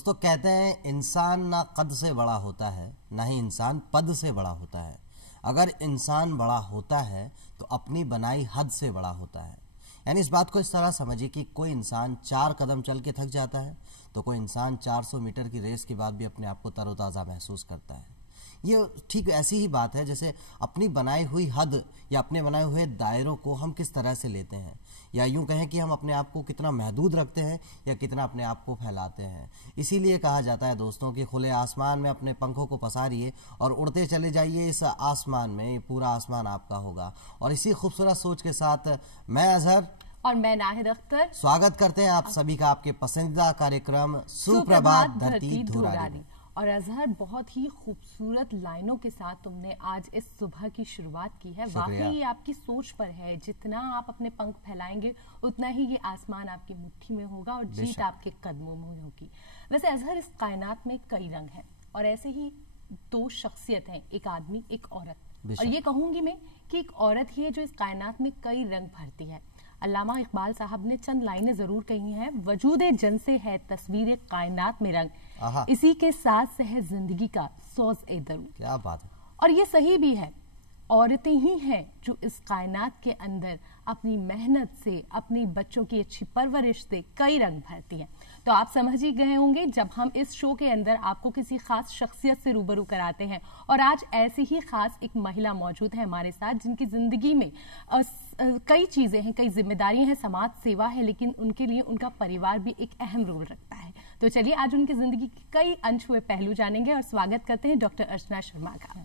दोस्तों कहते हैं इंसान ना कद से बड़ा होता है, ना ही इंसान पद से बड़ा होता है। अगर इंसान बड़ा होता है तो अपनी बनाई हद से बड़ा होता है। यानी इस बात को इस तरह समझिए कि कोई इंसान 4 कदम चल के थक जाता है तो कोई इंसान 400 मीटर की रेस के बाद भी अपने आप को तरोताज़ा महसूस करता है। ये ठीक ऐसी ही बात है जैसे अपनी बनाई हुई हद या अपने बनाए हुए दायरों को हम किस तरह से लेते हैं, या यूं कहें कि हम अपने आप को कितना महदूद रखते हैं या कितना अपने आप को फैलाते हैं। इसीलिए कहा जाता है दोस्तों कि खुले आसमान में अपने पंखों को पसारिए और उड़ते चले जाइए इस आसमान में, ये पूरा आसमान आपका होगा। और इसी खूबसूरत सोच के साथ मैं अजहर और मैं नाहिद अख्तर स्वागत करते हैं आप सभी का आपके पसंदीदा कार्यक्रम सुप्रभात धरती धुरारी। और अजहर बहुत ही खूबसूरत लाइनों के साथ तुमने आज इस सुबह की शुरुआत की है। वाकई ये आपकी सोच पर है, जितना आप अपने पंख फैलाएंगे उतना ही ये आसमान आपकी मुट्ठी में होगा और जीत आपके कदमों में होगी। वैसे अजहर, इस कायनात में कई रंग हैं और ऐसे ही 2 शख्सियत हैं, एक आदमी एक औरत। और ये कहूंगी मैं कि एक औरत ही है जो इस कायनात में कई रंग भरती है। अल्लामा इकबाल साहब ने चंद लाइनें जरूर कही हैं, वजूदे जन से है तस्वीर कायनात में रंग, इसी के साथ से है जिंदगी का सोज ए दरू। क्या बात है। और ये सही भी है, औरतें ही हैं जो इस कायनात के अंदर अपनी मेहनत से, अपने बच्चों की अच्छी परवरिश से कई रंग भरती हैं। तो आप समझ ही गए होंगे जब हम इस शो के अंदर आपको किसी खास शख्सियत से रूबरू कराते हैं। और आज ऐसी ही खास एक महिला मौजूद है हमारे साथ, जिनकी जिंदगी में कई चीजें हैं, कई जिम्मेदारियां हैं, समाज सेवा है, लेकिन उनके लिए उनका परिवार भी एक अहम रोल रखता है। तो चलिए आज उनकी जिंदगी के कई अनछुए पहलू जानेंगे और स्वागत करते हैं डॉक्टर अर्चना शर्मा का।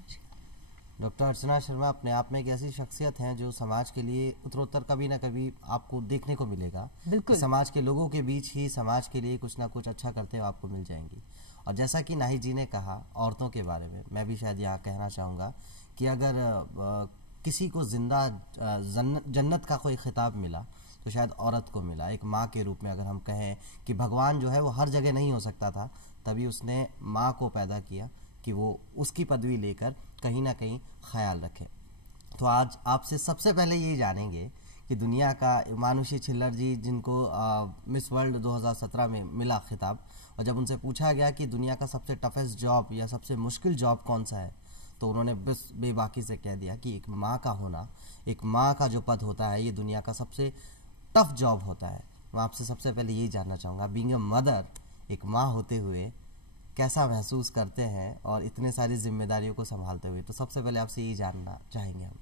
डॉक्टर अर्चना शर्मा अपने आप में एक ऐसी शख्सियत हैं जो समाज के लिए उत्तरोत्तर कभी ना कभी आपको देखने को मिलेगा। बिल्कुल। समाज के लोगों के बीच ही समाज के लिए कुछ ना कुछ अच्छा करते हुए आपको मिल जाएंगी। और जैसा कि नाहिद जी ने कहा औरतों के बारे में, मैं भी शायद यहाँ कहना चाहूँगा कि अगर किसी को जिंदा जन्नत का कोई खिताब मिला तो शायद औरत को मिला। एक माँ के रूप में अगर हम कहें कि भगवान जो है वो हर जगह नहीं हो सकता था, तभी उसने माँ को पैदा किया कि वो उसकी पदवी लेकर कहीं ना कहीं ख्याल रखे। तो आज आपसे सबसे पहले यही जानेंगे कि दुनिया का मानुषी छिल्लर जी, जिनको मिस वर्ल्ड 2017 में मिला खिताब, और जब उनसे पूछा गया कि दुनिया का सबसे टफेस्ट जॉब या सबसे मुश्किल जॉब कौन सा है, तो उन्होंने बस बेबाकी से कह दिया कि एक माँ का होना, एक माँ का जो पद होता है, ये दुनिया का सबसे टफ जॉब होता है। मैं आपसे सबसे पहले यही जानना चाहूँगा, बीइंग अ मदर, एक माँ होते हुए कैसा महसूस करते हैं और इतने सारी जिम्मेदारियों को संभालते हुए। तो सबसे पहले आपसे यही जानना चाहेंगे हम।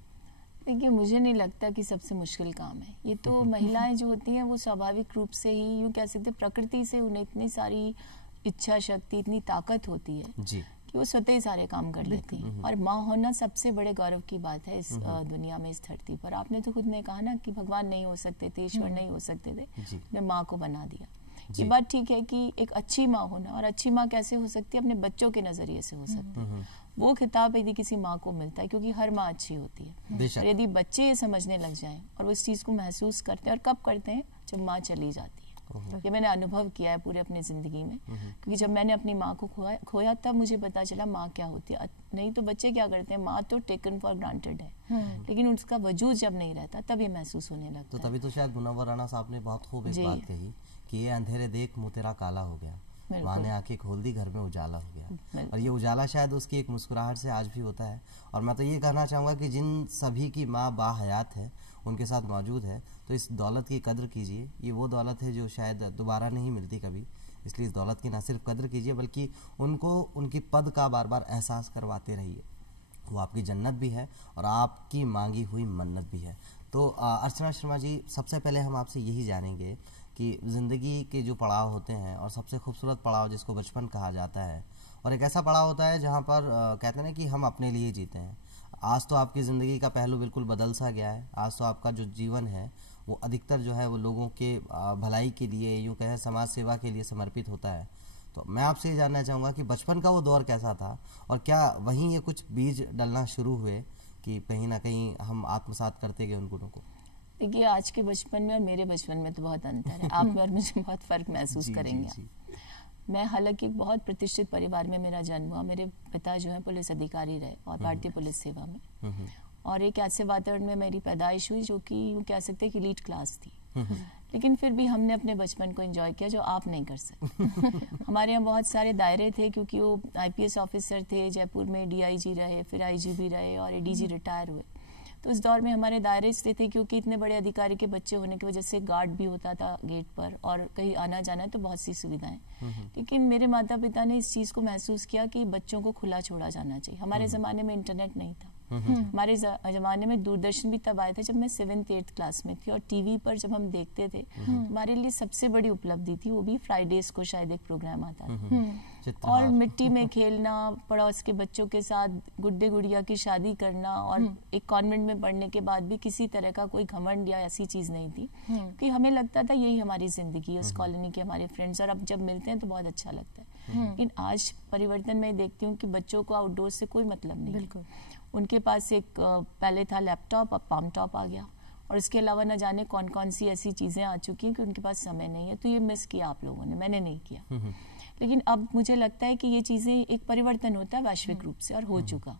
देखिए, मुझे नहीं लगता कि सबसे मुश्किल काम है ये। तो महिलाएं जो होती हैं वो स्वाभाविक रूप से ही, यूँ कह सकते, प्रकृति से उन्हें इतनी सारी इच्छा शक्ति, इतनी ताकत होती है जी, कि वो स्वतः ही सारे काम कर लेती हैं। और माँ होना सबसे बड़े गौरव की बात है इस दुनिया में, इस धरती पर। आपने तो खुद ने कहा ना कि भगवान नहीं हो सकते थे, ईश्वर नहीं हो सकते थे, ने माँ को बना दिया। ये बात ठीक है कि एक अच्छी माँ होना, और अच्छी माँ कैसे हो सकती है, अपने बच्चों के नजरिए से हो सकती है। वो खिताब यदि किसी माँ को मिलता है, क्योंकि हर माँ अच्छी होती है, और यदि बच्चे ये समझने लग जाएं और वो इस चीज को महसूस करते हैं, और कब करते हैं, जब माँ चली जाती है। ये मैंने अनुभव किया है पूरे अपनी जिंदगी में, क्योंकि जब मैंने अपनी माँ को खोया तब मुझे पता चला माँ क्या होती है। नहीं तो बच्चे क्या करते हैं, माँ तो टेकन फॉर ग्रांटेड है, लेकिन उसका वजूद जब नहीं रहता तब ये महसूस होने लगता है। तो तभी तो शायद मुनव्वर राणा साहब ने बहुत खूब एक बात कही कि ये अंधेरे देख मुँह तेरा काला हो गया, माँ ने आंखें खोल दी, घर में उजाला हो गया। और ये उजाला शायद उसकी एक मुस्कुराहट से आज भी होता है। और मैं तो ये कहना चाहूँगा कि जिन सभी की माँ बाहयात है, उनके साथ मौजूद है, तो इस दौलत की कद्र कीजिए। ये वो दौलत है जो शायद दोबारा नहीं मिलती कभी, इसलिए इस दौलत की ना सिर्फ कद्र कीजिए बल्कि उनको उनकी पद का बार बार एहसास करवाते रहिए। वो आपकी जन्नत भी है और आपकी मांगी हुई मन्नत भी है। तो अर्चना शर्मा जी, सबसे पहले हम आपसे यही जानेंगे कि ज़िंदगी के जो पड़ाव होते हैं, और सबसे खूबसूरत पड़ाव जिसको बचपन कहा जाता है, और एक ऐसा पड़ाव होता है जहाँ पर कहते हैं ना कि हम अपने लिए जीते हैं। आज तो आपकी ज़िंदगी का पहलू बिल्कुल बदल सा गया है। आज तो आपका जो जीवन है वो अधिकतर जो है वो लोगों के भलाई के लिए, यूँ कहें समाज सेवा के लिए समर्पित होता है। तो मैं आपसे ये जानना चाहूँगा कि बचपन का वो दौर कैसा था, और क्या वहीं ये कुछ बीज डलना शुरू हुए कि कहीं ना कहीं हम आत्मसात करते गए उन गुणों को? देखिए, आज के बचपन में और मेरे बचपन में तो बहुत अंतर है। आप में और मुझे बहुत फ़र्क महसूस करेंगे। जी। मैं हालांकि एक बहुत प्रतिष्ठित परिवार में मेरा जन्म हुआ। मेरे पिता जो है पुलिस अधिकारी रहे और भारतीय पुलिस सेवा में, और एक ऐसे वातावरण में मेरी पैदाइश हुई जो कि यूँ कह सकते हैं कि एलीट क्लास थी। लेकिन फिर भी हमने अपने बचपन को एंजॉय किया जो आप नहीं कर सकते। हमारे यहाँ बहुत सारे दायरे थे क्योंकि वो IPS ऑफिसर थे, जयपुर में DIG रहे, फिर IGP रहे और ADG रिटायर हुए। तो उस दौर में हमारे दायरे इसलिए थे क्योंकि इतने बड़े अधिकारी के बच्चे होने की वजह से गार्ड भी होता था गेट पर और कहीं आना जाना तो बहुत सी सुविधाएं। लेकिन मेरे माता पिता ने इस चीज़ को महसूस किया कि बच्चों को खुला छोड़ा जाना चाहिए। हमारे ज़माने में इंटरनेट नहीं था। हमारे ज़माने में दूरदर्शन भी तब आया था जब मैं 7th 8th क्लास में थी और टीवी पर जब हम देखते थे हमारे लिए सबसे बड़ी उपलब्धि थी, वो भी फ्राइडेज को शायद एक प्रोग्राम आता था। और मिट्टी में खेलना, पड़ोस के बच्चों के साथ गुड्डे गुड़िया की शादी करना और एक कॉन्वेंट में पढ़ने के बाद भी किसी तरह का कोई घमंड या ऐसी चीज़ नहीं थी कि हमें लगता था यही हमारी ज़िंदगी है, उस कॉलोनी के हमारे फ्रेंड्स। और अब जब मिलते हैं तो बहुत अच्छा लगता है। लेकिन आज परिवर्तन में देखती हूँ कि बच्चों को आउटडोर से कोई मतलब नहीं। बिल्कुल उनके पास एक पहले था लैपटॉप, अब पाम टॉप आ गया और इसके अलावा न जाने कौन कौन सी ऐसी चीज़ें आ चुकी हैं कि उनके पास समय नहीं है। तो ये मिस किया आप लोगों ने, मैंने नहीं किया। लेकिन अब मुझे लगता है कि ये चीज़ें एक परिवर्तन होता है वैश्विक रूप से और हो चुका।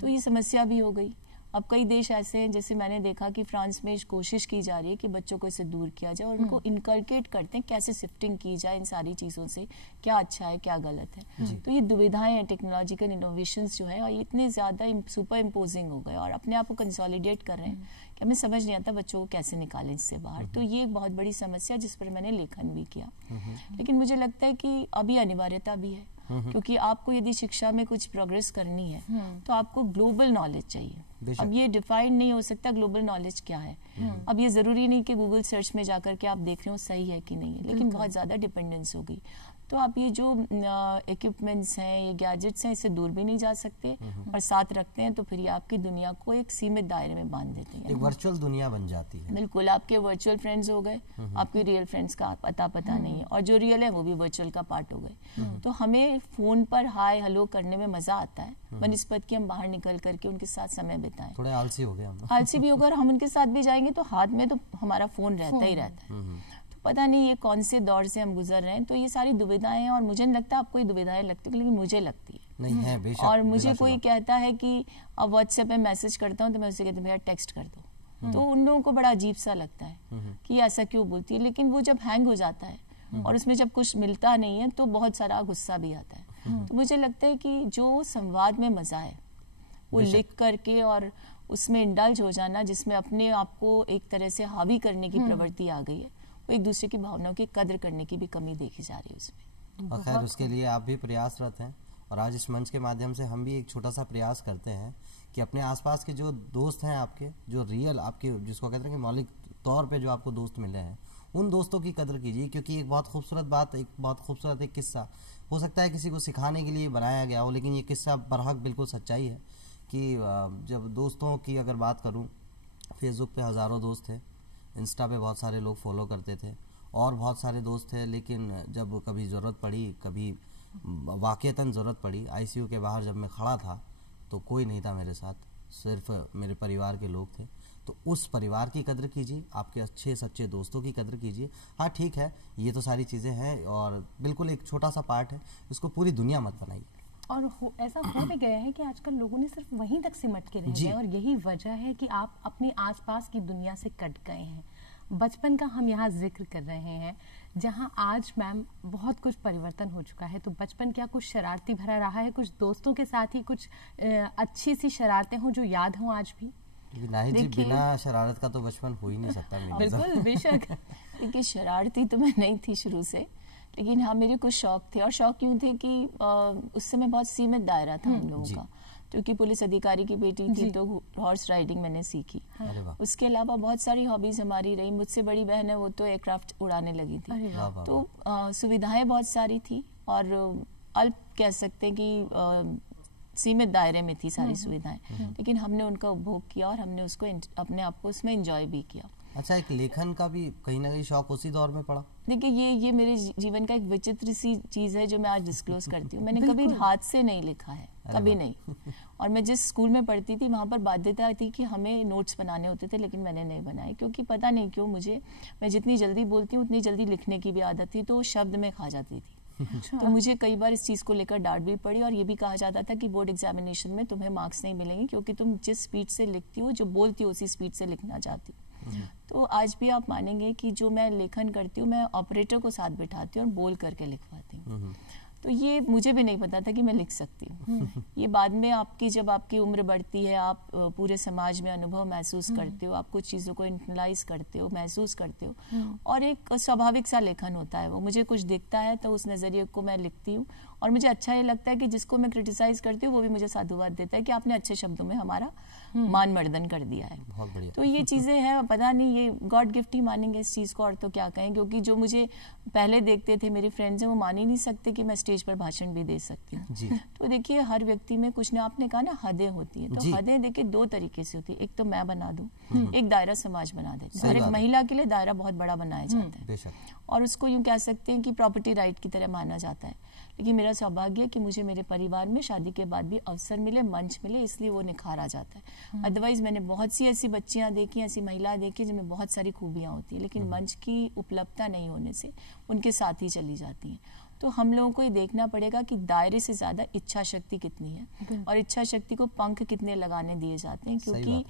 तो ये समस्या भी हो गई। अब कई देश ऐसे हैं, जैसे मैंने देखा कि फ्रांस में कोशिश की जा रही है कि बच्चों को इससे दूर किया जाए और उनको इनकलकेट करते हैं कैसे शिफ्टिंग की जाए इन सारी चीज़ों से, क्या अच्छा है क्या गलत है। तो ये दुविधाएं हैं, टेक्नोलॉजिकल इनोवेशंस जो है और ये इतने ज़्यादा सुपर इम्पोजिंग हो गए और अपने आप को कंसोलिडेट कर रहे हैं कि हमें समझ नहीं आता बच्चों को कैसे निकालें इससे बाहर। तो ये एक बहुत बड़ी समस्या जिस पर मैंने लेखन भी किया। लेकिन मुझे लगता है कि अभी अनिवार्यता भी है क्योंकि आपको यदि शिक्षा में कुछ प्रोग्रेस करनी है तो आपको ग्लोबल नॉलेज चाहिए। अब ये डिफाइन नहीं हो सकता ग्लोबल नॉलेज क्या है। अब ये ज़रूरी नहीं कि गूगल सर्च में जाकर के आप देख रहे हो सही है कि नहीं है, लेकिन बहुत ज़्यादा डिपेंडेंस हो गई। तो आप ये जो इक्विपमेंट्स हैं, ये गैजेट्स हैं, इससे दूर भी नहीं जा सकते और साथ रखते हैं तो फिर ये आपकी दुनिया को एक सीमित दायरे में बांध देते हैं। एक वर्चुअल दुनिया बन जाती है। बिल्कुल, आपके वर्चुअल फ्रेंड्स हो गए, आपके रियल फ्रेंड्स का पता नहीं है और जो रियल है वो भी वर्चुअल का पार्ट हो गए। तो हमें फ़ोन पर हाय हेलो करने में मज़ा आता है बनिस्बत कि हम बाहर निकल करके उनके साथ समय बिताएं। थोड़े आलसी हो गए हम। आलसी भी होगा और हम उनके साथ भी जाएंगे तो हाथ में तो हमारा फ़ोन रहता ही रहता है। पता नहीं ये कौन से दौर से हम गुजर रहे हैं। तो ये सारी दुविधाएं हैं और मुझे नहीं लगता आपको ये दुविधाएं लगती है, लेकिन मुझे लगती है। नहीं है बेशक। और मुझे कोई कहता है कि अब व्हाट्सएप पे मैसेज करता हूँ तो मैं उससे कहती हूँ भैया टेक्स्ट कर दो, तो उन लोगों को बड़ा अजीब सा लगता है कि ऐसा क्यों बोलती है। लेकिन वो जब हैंग हो जाता है और उसमें जब कुछ मिलता नहीं है तो बहुत सारा गुस्सा भी आता है। तो मुझे लगता है कि जो संवाद में मजा है वो लिख करके और उसमें इंडल्ज हो जाना, जिसमें अपने आप को एक तरह से हावी करने की प्रवृत्ति आ गई है, वो एक दूसरे की भावनाओं की कदर करने की भी कमी देखी जा रही है उसमें। और खैर उसके लिए आप भी प्रयासरत हैं और आज इस मंच के माध्यम से हम भी एक छोटा सा प्रयास करते हैं कि अपने आसपास के जो दोस्त हैं आपके, जो रियल आपके, जिसको कहते हैं कि मौलिक तौर पे जो आपको दोस्त मिले हैं, उन दोस्तों की कदर कीजिए। क्योंकि एक बहुत खूबसूरत बात, एक बहुत खूबसूरत एक किस्सा हो सकता है किसी को सिखाने के लिए बनाया गया हो, लेकिन ये किस्सा बरहक बिल्कुल सच्चाई है कि जब दोस्तों की अगर बात करूँ, फेसबुक पे हज़ारों दोस्त थे, इंस्टा पे बहुत सारे लोग फॉलो करते थे और बहुत सारे दोस्त थे, लेकिन जब कभी ज़रूरत पड़ी, कभी वाक़ईतन ज़रूरत पड़ी, ICU के बाहर जब मैं खड़ा था तो कोई नहीं था मेरे साथ, सिर्फ मेरे परिवार के लोग थे। तो उस परिवार की कदर कीजिए, आपके अच्छे सच्चे दोस्तों की कदर कीजिए। हाँ ठीक है, ये तो सारी चीज़ें हैं और बिल्कुल एक छोटा सा पार्ट है, इसको पूरी दुनिया मत बनाइए। और ऐसा हो भी गया है कि आजकल लोगों ने सिर्फ वहीं तक सिमट के रह गए और यही वजह है कि आप अपने आसपास की दुनिया से कट गए हैं। बचपन का हम यहाँ जिक्र कर रहे हैं, जहाँ आज मैम बहुत कुछ परिवर्तन हो चुका है। तो बचपन क्या कुछ शरारती भरा रहा है? कुछ दोस्तों के साथ ही कुछ अच्छी सी शरारतें हों जो याद हों आज भी? नहीं जी, बिना शरारत का तो बचपन हो ही नहीं सकता। बिल्कुल, बेशक। देखिए, शरारती तो मैं नहीं थी शुरू से, लेकिन हाँ मेरे कुछ शौक थे। और शौक यूँ थे कि उस समय बहुत सीमित दायरा था हम लोगों का, क्योंकि पुलिस अधिकारी की बेटी थी तो हॉर्स राइडिंग मैंने सीखी। उसके अलावा बहुत सारी हॉबीज हमारी रही। मुझसे बड़ी बहन है, वो तो एयरक्राफ्ट उड़ाने लगी थी। तो सुविधाएं बहुत सारी थी और अल्प कह सकते हैं कि सीमित दायरे में थी सारी सुविधाएं, लेकिन हमने उनका उपभोग किया और हमने उसको अपने आप को उसमें एंजॉय भी किया। अच्छा, एक लेखन का भी कहीं ना कहीं शौक उसी दौर में पड़ा? देखिए, ये मेरे जीवन का एक विचित्र सी चीज़ है जो मैं आज डिस्क्लोज करती हूँ। मैंने कभी हाथ से नहीं लिखा है, कभी नहीं। और मैं जिस स्कूल में पढ़ती थी वहाँ पर बाध्यता थी कि हमें नोट्स बनाने होते थे, लेकिन मैंने नहीं बनाए, क्योंकि पता नहीं क्यों मैं जितनी जल्दी बोलती हूँ उतनी जल्दी लिखने की भी आदत थी, तो शब्द में खा जाती थी। तो मुझे कई बार इस चीज़ को लेकर डांट भी पड़ी और ये भी कहा जाता था कि बोर्ड एग्जामिनेशन में तुम्हें मार्क्स नहीं मिलेंगे क्योंकि तुम जिस स्पीड से लिखती हो, जो बोलती हो उसी स्पीड से लिखना चाहती हो। तो आज भी आप मानेंगे कि जो मैं लेखन करती हूँ, मैं ऑपरेटर को साथ बिठाती हूँ और बोल करके लिखवाती हूँ। तो ये मुझे भी नहीं पता था कि मैं लिख सकती हूँ। ये बाद में आपकी जब आपकी उम्र बढ़ती है, आप पूरे समाज में अनुभव महसूस करते हो, आप कुछ चीज़ों को इंटरनलाइज करते हो, महसूस करते हो, और एक स्वाभाविक सा लेखन होता है वो। मुझे कुछ दिखता है तो उस नज़रिए को मैं लिखती हूँ और मुझे अच्छा ये लगता है कि जिसको मैं क्रिटिसाइज करती हूँ वो भी मुझे साधुवाद देता है कि आपने अच्छे शब्दों में हमारा मान मर्दन कर दिया है। बहुत बढ़िया। तो ये चीज़ें हैं, पता नहीं ये गॉड गिफ्ट ही मानेंगे इस चीज़ को और तो क्या कहें, क्योंकि जो मुझे पहले देखते थे मेरे फ्रेंड्स हैं वो मान ही नहीं सकते कि मैं स्टेज पर भाषण भी दे सकती हूँ। तो देखिए हर व्यक्ति में कुछ ना, आपने कहा ना हदें होती हैं, तो हदें देखिए दो तरीके से होती है। एक तो मैं बना दूं, एक दायरा समाज बना देती है। हर एक महिला के लिए दायरा बहुत बड़ा बनाया जाता है और उसको यूँ कह सकते हैं कि प्रॉपर्टी राइट की तरह माना जाता है। लेकिन मेरा सौभाग्य है कि मुझे मेरे परिवार में शादी के बाद भी अवसर मिले, मंच मिले, इसलिए वो निखार आ जाता है। अदरवाइज मैंने बहुत सी ऐसी बच्चियां देखी, ऐसी महिलाएं देखी जिनमें बहुत सारी खूबियां होती हैं, लेकिन मंच की उपलब्धता नहीं होने से उनके साथ ही चली जाती हैं। तो हम लोगों को ये देखना पड़ेगा कि दायरे से ज़्यादा इच्छा शक्ति कितनी है और इच्छा शक्ति को पंख कितने लगाने दिए जाते हैं। क्योंकि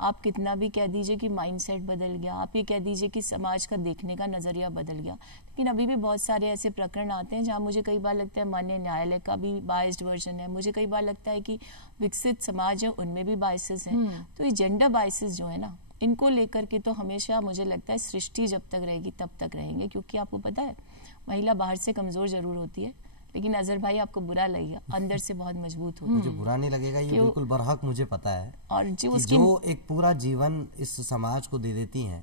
आप कितना भी कह दीजिए कि माइंडसेट बदल गया, आप ये कह दीजिए कि समाज का देखने का नज़रिया बदल गया, लेकिन अभी भी बहुत सारे ऐसे प्रकरण आते हैं जहाँ मुझे कई बार लगता है माननीय न्यायालय का भी बायस्ड वर्जन है। मुझे कई बार लगता है कि विकसित समाज है उनमें भी बायसेस हैं। तो ये जेंडर बायसेस जो है ना, इनको लेकर के तो हमेशा मुझे लगता है सृष्टि जब तक रहेगी तब तक रहेंगे। क्योंकि आपको पता है महिला बाहर से कमज़ोर ज़रूर होती है, लेकिन अजहर भाई आपको बुरा लगेगा, अंदर से बहुत मजबूत होती है। मुझे बुरा नहीं लगेगा, ये बिल्कुल बरहक मुझे पता है। और जो एक पूरा जीवन इस समाज को दे देती हैं,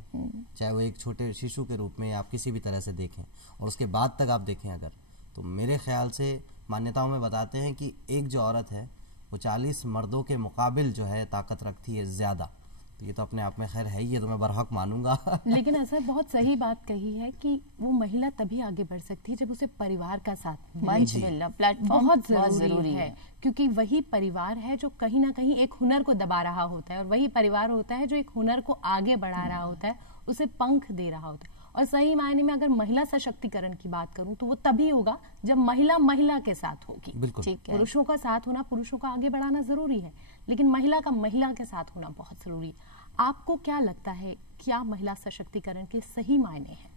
चाहे वो एक छोटे शिशु के रूप में आप किसी भी तरह से देखें और उसके बाद तक आप देखें अगर, तो मेरे ख्याल से मान्यताओं में बताते हैं कि एक जो औरत है वो 40 मर्दों के मुकाबिल जो है ताकत रखती है ज़्यादा। तो ये तो अपने आप में खैर है ही, ये तो मैं बरहक मानूंगा। लेकिन ऐसा बहुत सही बात कही है कि वो महिला तभी आगे बढ़ सकती है जब उसे परिवार का साथ मंच मिलना, प्लेटफॉर्म बहुत जरूरी है। क्योंकि वही परिवार है जो कहीं ना कहीं एक हुनर को दबा रहा होता है और वही परिवार होता है जो एक हुनर को आगे बढ़ा रहा होता है, उसे पंख दे रहा होता है। और सही मायने में अगर महिला सशक्तिकरण की बात करूं तो वो तभी होगा जब महिला महिला के साथ होगी। ठीक है, पुरुषों का साथ होना, पुरुषों का आगे बढ़ाना जरूरी है, लेकिन महिला का महिला के साथ होना बहुत जरूरी है। आपको क्या लगता है, क्या महिला सशक्तिकरण के सही मायने हैं?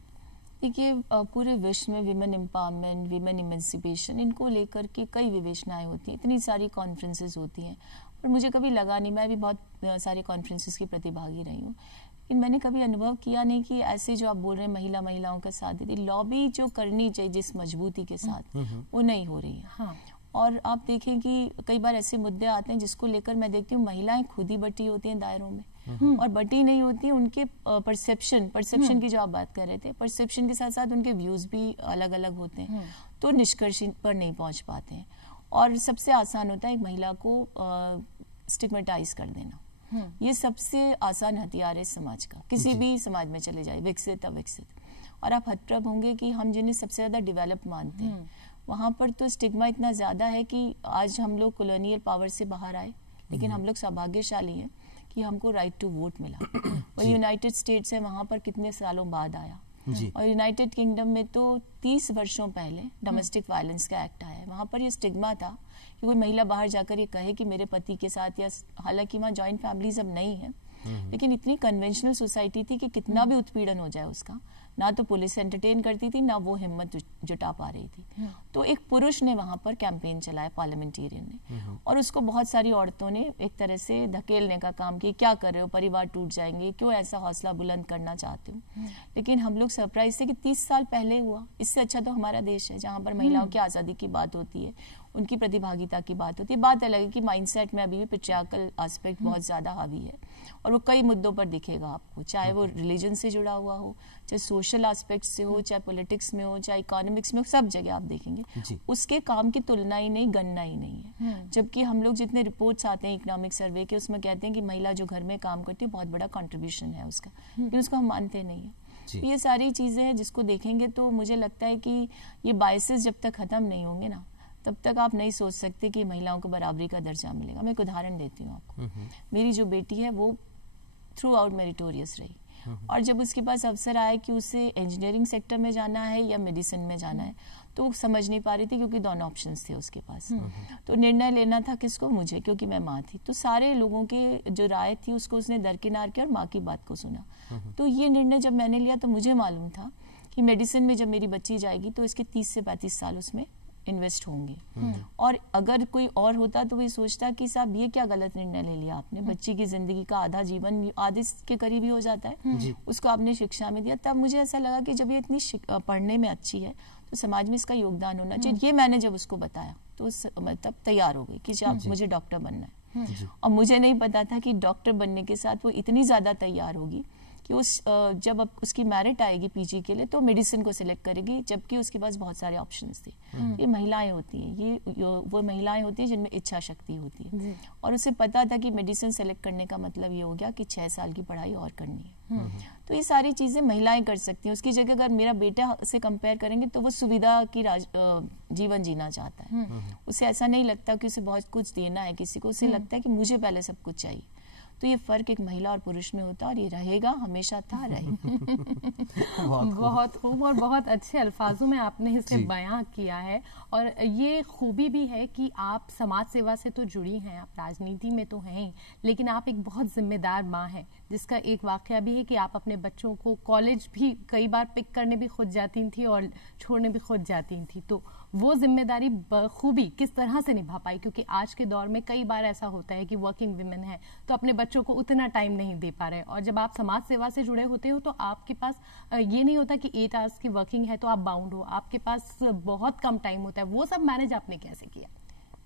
देखिए पूरे विश्व में विमेन एम्पावरमेंट, विमेन इमेंसिपेशन, इनको लेकर के कई विवेचनाएं होती हैं, इतनी सारी कॉन्फ्रेंसेस होती हैं, और मुझे कभी लगा नहीं, मैं भी बहुत सारे कॉन्फ्रेंसेस की प्रतिभागी रही हूँ, लेकिन मैंने कभी अनुभव किया नहीं कि ऐसे जो आप बोल रहे हैं महिलाओं का साथ देती, लॉबी जो करनी चाहिए जिस मजबूती के साथ, वो नहीं हो रही है। हाँ। और आप देखें कि कई बार ऐसे मुद्दे आते हैं जिसको लेकर मैं देखती हूँ महिलाएं खुद ही बटी होती हैं दायरों में, और बटी नहीं होती है, उनके परसेप्शन की जो आप बात कर रहे थे, परसेप्शन के साथ साथ उनके व्यूज भी अलग अलग होते हैं, तो निष्कर्ष पर नहीं पहुंच पाते हैं। और सबसे आसान होता है एक महिला को स्टिग्मेटाइज कर देना, ये सबसे आसान हथियार है समाज का, किसी भी समाज में चले जाए, विकसित अविकसित। और आप हतप्रभ होंगे कि हम जिन्हें सबसे ज्यादा डेवलप मानते हैं वहां पर तो स्टिग्मा इतना ज्यादा है कि आज हम लोग कॉलोनियल पावर से बाहर आए, लेकिन हम लोग सौभाग्यशाली हैं कि हमको राइट टू वोट मिला। और यूनाइटेड स्टेट्स है, वहां पर कितने सालों बाद आया, और यूनाइटेड किंगडम में तो 30 वर्षों पहले डोमेस्टिक वायलेंस का एक्ट आया है। वहां पर ये स्टिग्मा था कि कोई महिला बाहर जाकर ये कहे कि मेरे पति के साथ, या हालांकि वहाँ जॉइंट फैमिलीज अब नहीं है, लेकिन इतनी कन्वेंशनल सोसाइटी थी कि कितना भी उत्पीड़न हो जाए उसका, ना तो पुलिस एंटरटेन करती थी, ना वो हिम्मत जुटा पा रही थी। तो एक पुरुष ने वहां पर कैंपेन चलाया, पार्लियामेंटेरियन ने, और उसको बहुत सारी औरतों ने एक तरह से धकेलने का काम किया, क्या कर रहे हो, परिवार टूट जाएंगे, क्यों ऐसा हौसला बुलंद करना चाहते हो। लेकिन हम लोग सरप्राइज थे कि 30 साल पहले हुआ, इससे अच्छा तो हमारा देश है जहाँ पर महिलाओं की आज़ादी की बात होती है, उनकी प्रतिभागिता की बात होती है। बात अलग है कि माइंडसेट में अभी भी पेट्रियार्कल एस्पेक्ट बहुत ज़्यादा हावी है, और वो कई मुद्दों पर दिखेगा आपको, चाहे वो रिलीजन से जुड़ा हुआ हो, चाहे सोशल एस्पेक्ट से हो, चाहे पॉलिटिक्स में हो, चाहे इकोनॉमिक्स में हो, सब जगह आप देखेंगे उसके काम की तुलना ही नहीं, गणना ही नहीं है। जबकि हम लोग जितने रिपोर्ट्स आते हैं इकोनॉमिक सर्वे के, उसमें कहते हैं कि महिला जो घर में काम करती है बहुत बड़ा कंट्रीब्यूशन है उसका, लेकिन उसको हम मानते नहीं है। तो ये सारी चीज़ें हैं जिसको देखेंगे तो मुझे लगता है कि ये बायसेस जब तक ख़त्म नहीं होंगे ना, तब तक आप नहीं सोच सकते कि महिलाओं को बराबरी का दर्जा मिलेगा। मैं एक उदाहरण देती हूँ आपको। मेरी जो बेटी है वो थ्रू आउट मेरिटोरियस रही, और जब उसके पास अवसर आया कि उसे इंजीनियरिंग सेक्टर में जाना है या मेडिसिन में जाना है, तो वो समझ नहीं पा रही थी क्योंकि दोनों ऑप्शंस थे उसके पास। तो निर्णय लेना था किसको, मुझे, क्योंकि मैं माँ थी। तो सारे लोगों के जो राय थी उसको उसने दरकिनार किया और माँ की बात को सुना। तो ये निर्णय जब मैंने लिया तो मुझे मालूम था कि मेडिसिन में जब मेरी बच्ची जाएगी तो इसके 30 से 35 साल उसमें इन्वेस्ट होंगे। और अगर कोई और होता तो वो सोचता कि साहब ये क्या गलत निर्णय ले लिया आपने, बच्ची की जिंदगी का आधा जीवन आधे के करीब ही हो जाता है, उसको आपने शिक्षा में दिया। तब मुझे ऐसा लगा कि जब ये इतनी पढ़ने में अच्छी है तो समाज में इसका योगदान होना चाहिए। ये मैंने जब उसको बताया तो मैं तब तैयार हो गई कि मुझे डॉक्टर बनना है। और मुझे नहीं पता था कि डॉक्टर बनने के साथ वो इतनी ज्यादा तैयार होगी कि जब अब उसकी मेरिट आएगी पीजी के लिए तो मेडिसिन को सिलेक्ट करेगी, जबकि उसके पास बहुत सारे ऑप्शंस थे। ये महिलाएं होती हैं, ये वो महिलाएं होती हैं जिनमें इच्छा शक्ति होती है, और उसे पता था कि मेडिसिन सेलेक्ट करने का मतलब ये हो गया कि 6 साल की पढ़ाई और करनी है। तो ये सारी चीजें महिलाएं कर सकती हैं। उसकी जगह अगर मेरा बेटा से कंपेयर करेंगे तो वो सुविधा की जीवन जीना चाहता है। उसे ऐसा नहीं लगता कि उसे बहुत कुछ देना है किसी को, उसे लगता है कि मुझे पहले सब कुछ चाहिए। तो ये फर्क एक महिला और पुरुष में होता है और ये रहेगा, हमेशा था, रहेगा। बहुत खूब और बहुत अच्छे अल्फाजों में आपने इसे बयां किया है। और ये खूबी भी है कि आप समाज सेवा से तो जुड़ी हैं, आप राजनीति में तो हैं ही, लेकिन आप एक बहुत जिम्मेदार माँ हैं, जिसका एक वाकया भी है कि आप अपने बच्चों को कॉलेज भी कई बार पिक करने भी खुद जाती थी और छोड़ने भी खुद जाती थी। तो वो जिम्मेदारी खूबी किस तरह से निभा पाई, क्योंकि आज के दौर में कई बार ऐसा होता है कि वर्किंग विमेन है तो अपने बच्चों को उतना टाइम नहीं दे पा रहे, और जब आप समाज सेवा से जुड़े होते हो तो आपके पास ये नहीं होता कि 8 आवर्स की वर्किंग है तो आप बाउंड हो, आपके पास बहुत कम टाइम होता है। वो सब मैनेज आपने कैसे किया?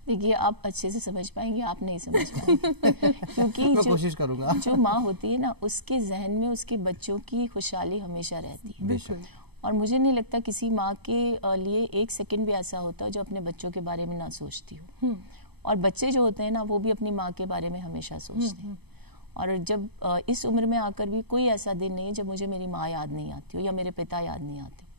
देखिए, आप अच्छे से समझ पाएंगे, आप नहीं समझ पाएंगे क्योंकि कोशिश करूंगा। जो माँ होती है ना, उसके जहन में उसके बच्चों की खुशहाली हमेशा रहती है। बिल्कुल। और मुझे नहीं लगता किसी माँ के लिए 1 सेकंड भी ऐसा होता जो अपने बच्चों के बारे में ना सोचती हो। और बच्चे जो होते हैं ना, वो भी अपनी माँ के बारे में हमेशा सोचते हैं। और जब इस उम्र में आकर भी कोई ऐसा दिन नहीं है जब मुझे मेरी माँ याद नहीं आती हो या मेरे पिता याद नहीं आते हो।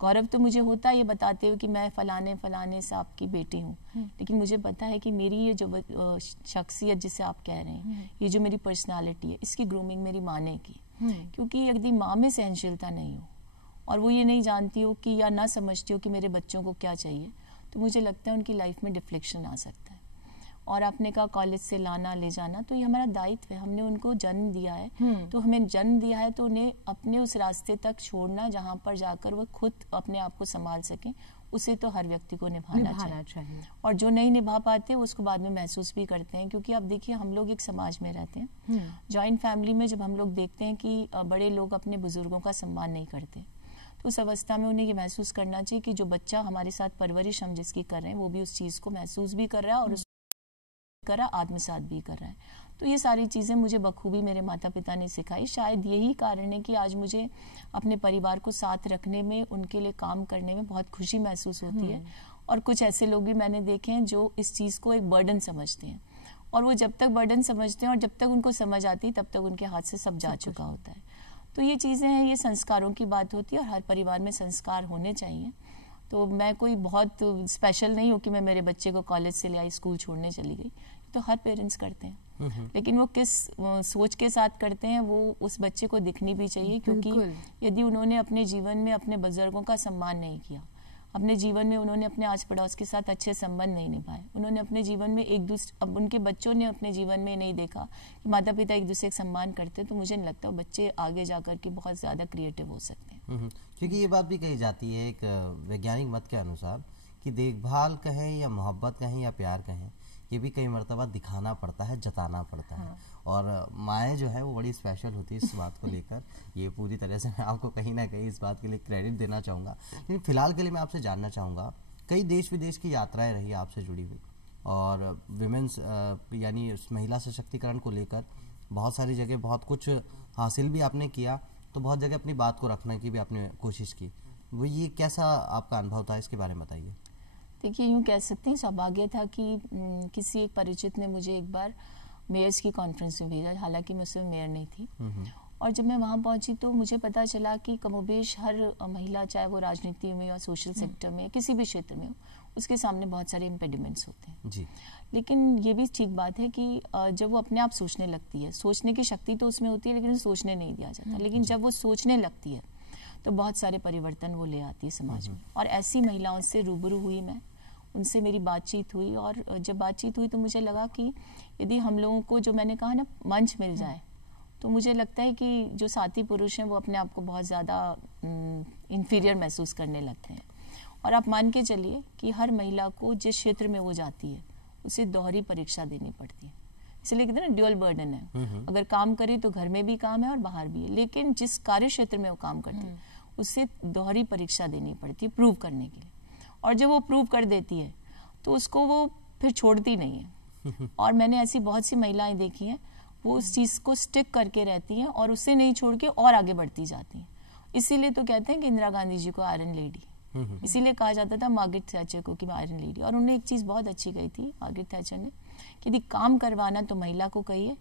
गौरव तो मुझे होता है ये बताते हुए कि मैं फलाने फलाने साहब की बेटी हूँ, लेकिन मुझे पता है कि मेरी ये जो शख्सियत जिसे आप कह रहे हैं, ये जो मेरी पर्सनालिटी है, इसकी ग्रूमिंग मेरी माँ ने की। क्योंकि यदि माँ में सहनशीलता नहीं हो और वो ये नहीं जानती हो कि या ना समझती हो कि मेरे बच्चों को क्या चाहिए, तो मुझे लगता है उनकी लाइफ में डिफ्लेक्शन आ सकता है। और आपने कहा कॉलेज से लाना ले जाना, तो ये हमारा दायित्व है। हमने उनको जन्म दिया है, तो हमें जन्म दिया है तो उन्हें अपने उस रास्ते तक छोड़ना जहाँ पर जाकर वो खुद अपने आप को संभाल सकें, उसे तो हर व्यक्ति को निभाना चाहिए। और जो नहीं निभा पाते उसको बाद में महसूस भी करते हैं। क्योंकि अब देखिए, हम लोग एक समाज में रहते हैं, जॉइंट फैमिली में जब हम लोग देखते हैं कि बड़े लोग अपने बुजुर्गों का सम्मान नहीं करते, तो उस अवस्था में उन्हें ये महसूस करना चाहिए कि जो बच्चा हमारे साथ परवरिश हम जिसकी कर रहे हैं, वो भी उस चीज़ को महसूस भी कर रहा है और कर रहा, आत्मसात भी कर रहा है। तो ये सारी चीज़ें मुझे बखूबी मेरे माता पिता ने सिखाई। शायद यही कारण है कि आज मुझे अपने परिवार को साथ रखने में, उनके लिए काम करने में बहुत खुशी महसूस होती है। और कुछ ऐसे लोग भी मैंने देखे हैं जो इस चीज़ को एक बर्डन समझते हैं, और वो जब तक बर्डन समझते हैं और जब तक उनको समझ आती है तब तक उनके हाथ से सब जा चुका होता है। तो ये चीज़ें हैं, ये संस्कारों की बात होती है और हर परिवार में संस्कार होने चाहिए। तो मैं कोई बहुत स्पेशल नहीं हूँ कि मैं मेरे बच्चे को कॉलेज से ले आई, स्कूल छोड़ने चली गई। तो हर पेरेंट्स करते हैं, लेकिन वो किस सोच के साथ करते हैं वो उस बच्चे को दिखनी भी चाहिए। क्योंकि यदि उन्होंने अपने जीवन में अपने बुजुर्गों का सम्मान नहीं किया, अपने जीवन में उन्होंने अपने आस पड़ोस के साथ अच्छे संबंध नहीं निभाए, उन्होंने अपने जीवन में एक दूसरे, अब उनके बच्चों ने अपने जीवन में नहीं देखा कि माता पिता एक दूसरे का सम्मान करते, तो मुझे नहीं लगता बच्चे आगे जाकर के बहुत ज़्यादा क्रिएटिव हो सकते हैं। क्योंकि ये बात भी कही जाती है एक वैज्ञानिक मत के अनुसार कि देखभाल कहें या मोहब्बत कहें या प्यार कहें, ये भी कई मर्तबा दिखाना पड़ता है, जताना पड़ता है। और माएँ जो है वो बड़ी स्पेशल होती है इस बात को लेकर। ये पूरी तरह से मैं आपको कहीं ना कहीं इस बात के लिए क्रेडिट देना चाहूँगा। लेकिन फिलहाल के लिए मैं आपसे जानना चाहूँगा, कई देश विदेश की यात्राएं रही आपसे जुड़ी हुई, और विमेंस यानी महिला सशक्तिकरण को लेकर बहुत सारी जगह बहुत कुछ हासिल भी आपने किया, तो बहुत जगह अपनी बात को रखने की भी आपने कोशिश की। वो ये कैसा आपका अनुभव था, इसके बारे में बताइए। देखिए, यूँ कह सकते हैं सौभाग्य था कि किसी एक परिचित ने मुझे एक बार मेयर्स की कॉन्फ्रेंस में भेजा, हालांकि मैं उसमें मेयर नहीं थी। और जब मैं वहाँ पहुँची तो मुझे पता चला कि कमोबेश हर महिला, चाहे वो राजनीति में या सोशल सेक्टर में या किसी भी क्षेत्र में हो, उसके सामने बहुत सारे इम्पेडिमेंट्स होते हैं जी। लेकिन ये भी ठीक बात है कि जब वो अपने आप सोचने लगती है, सोचने की शक्ति तो उसमें होती है लेकिन सोचने नहीं दिया जाता, लेकिन जब वो सोचने लगती है तो बहुत सारे परिवर्तन वो ले आती है समाज में। और ऐसी महिलाओं से रूबरू हुई मैं, उनसे मेरी बातचीत हुई, और जब बातचीत हुई तो मुझे लगा कि यदि हम लोगों को, जो मैंने कहा ना, मंच मिल जाए, तो मुझे लगता है कि जो साथी पुरुष हैं वो अपने आप को बहुत ज़्यादा इन्फीरियर महसूस करने लगते हैं। और आप मान के चलिए कि हर महिला को जिस क्षेत्र में वो जाती है उसे दोहरी परीक्षा देनी पड़ती है, इसलिए कहते हैं ना ड्यूअल बर्डन है। अगर काम करे तो घर में भी काम है और बाहर भी है, लेकिन जिस कार्य क्षेत्र में वो काम करती है उसे दोहरी परीक्षा देनी पड़ती है प्रूव करने के लिए। और जब वो प्रूव कर देती है तो उसको वो फिर छोड़ती नहीं है। और मैंने ऐसी बहुत सी महिलाएं देखी हैं, वो उस चीज़ को स्टिक करके रहती हैं और उससे नहीं छोड़ के और आगे बढ़ती जाती हैं। इसीलिए तो कहते हैं कि इंदिरा गांधी जी को आयरन लेडी, इसीलिए कहा जाता था मार्गरेट थैचर को कि आयरन लेडी। और उन्होंने एक चीज़ बहुत अच्छी कही थी मार्गरेट थैचर ने, कि यदि काम करवाना तो महिला को कहिए,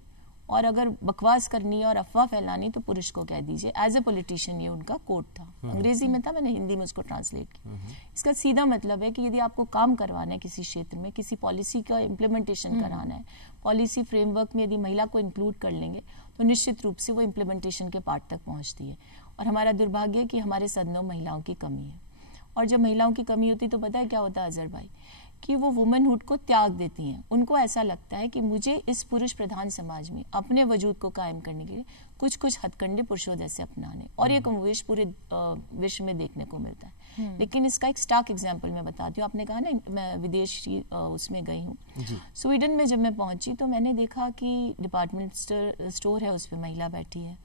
और अगर बकवास करनी है और अफवाह फैलानी तो पुरुष को कह दीजिए। एज ए पॉलिटिशियन ये उनका कोट था, अंग्रेजी में था, मैंने हिंदी में उसको ट्रांसलेट किया। इसका सीधा मतलब है कि यदि आपको काम करवाना है किसी क्षेत्र में, किसी पॉलिसी का इम्प्लीमेंटेशन कराना है, पॉलिसी फ्रेमवर्क में यदि महिला को इंक्लूड कर लेंगे तो निश्चित रूप से वो इम्प्लीमेंटेशन के पार्ट तक पहुंचती है। और हमारा दुर्भाग्य है कि हमारे सदनों में महिलाओं की कमी है। और जब महिलाओं की कमी होती तो पता है क्या होता है अजहर भाई, कि वो वुमेनहुड को त्याग देती हैं। उनको ऐसा लगता है कि मुझे इस पुरुष प्रधान समाज में अपने वजूद को कायम करने के लिए कुछ कुछ हथकंडे पुरुषों जैसे अपनाने, और ये कमोवेश पूरे विश्व में देखने को मिलता है। लेकिन इसका एक स्टार्क एग्जांपल मैं बताती हूँ। आपने कहा ना मैं विदेशी उसमें गई हूँ, स्वीडन में जब मैं पहुंची तो मैंने देखा कि डिपार्टमेंट स्टोर है, उस पर महिला बैठी है,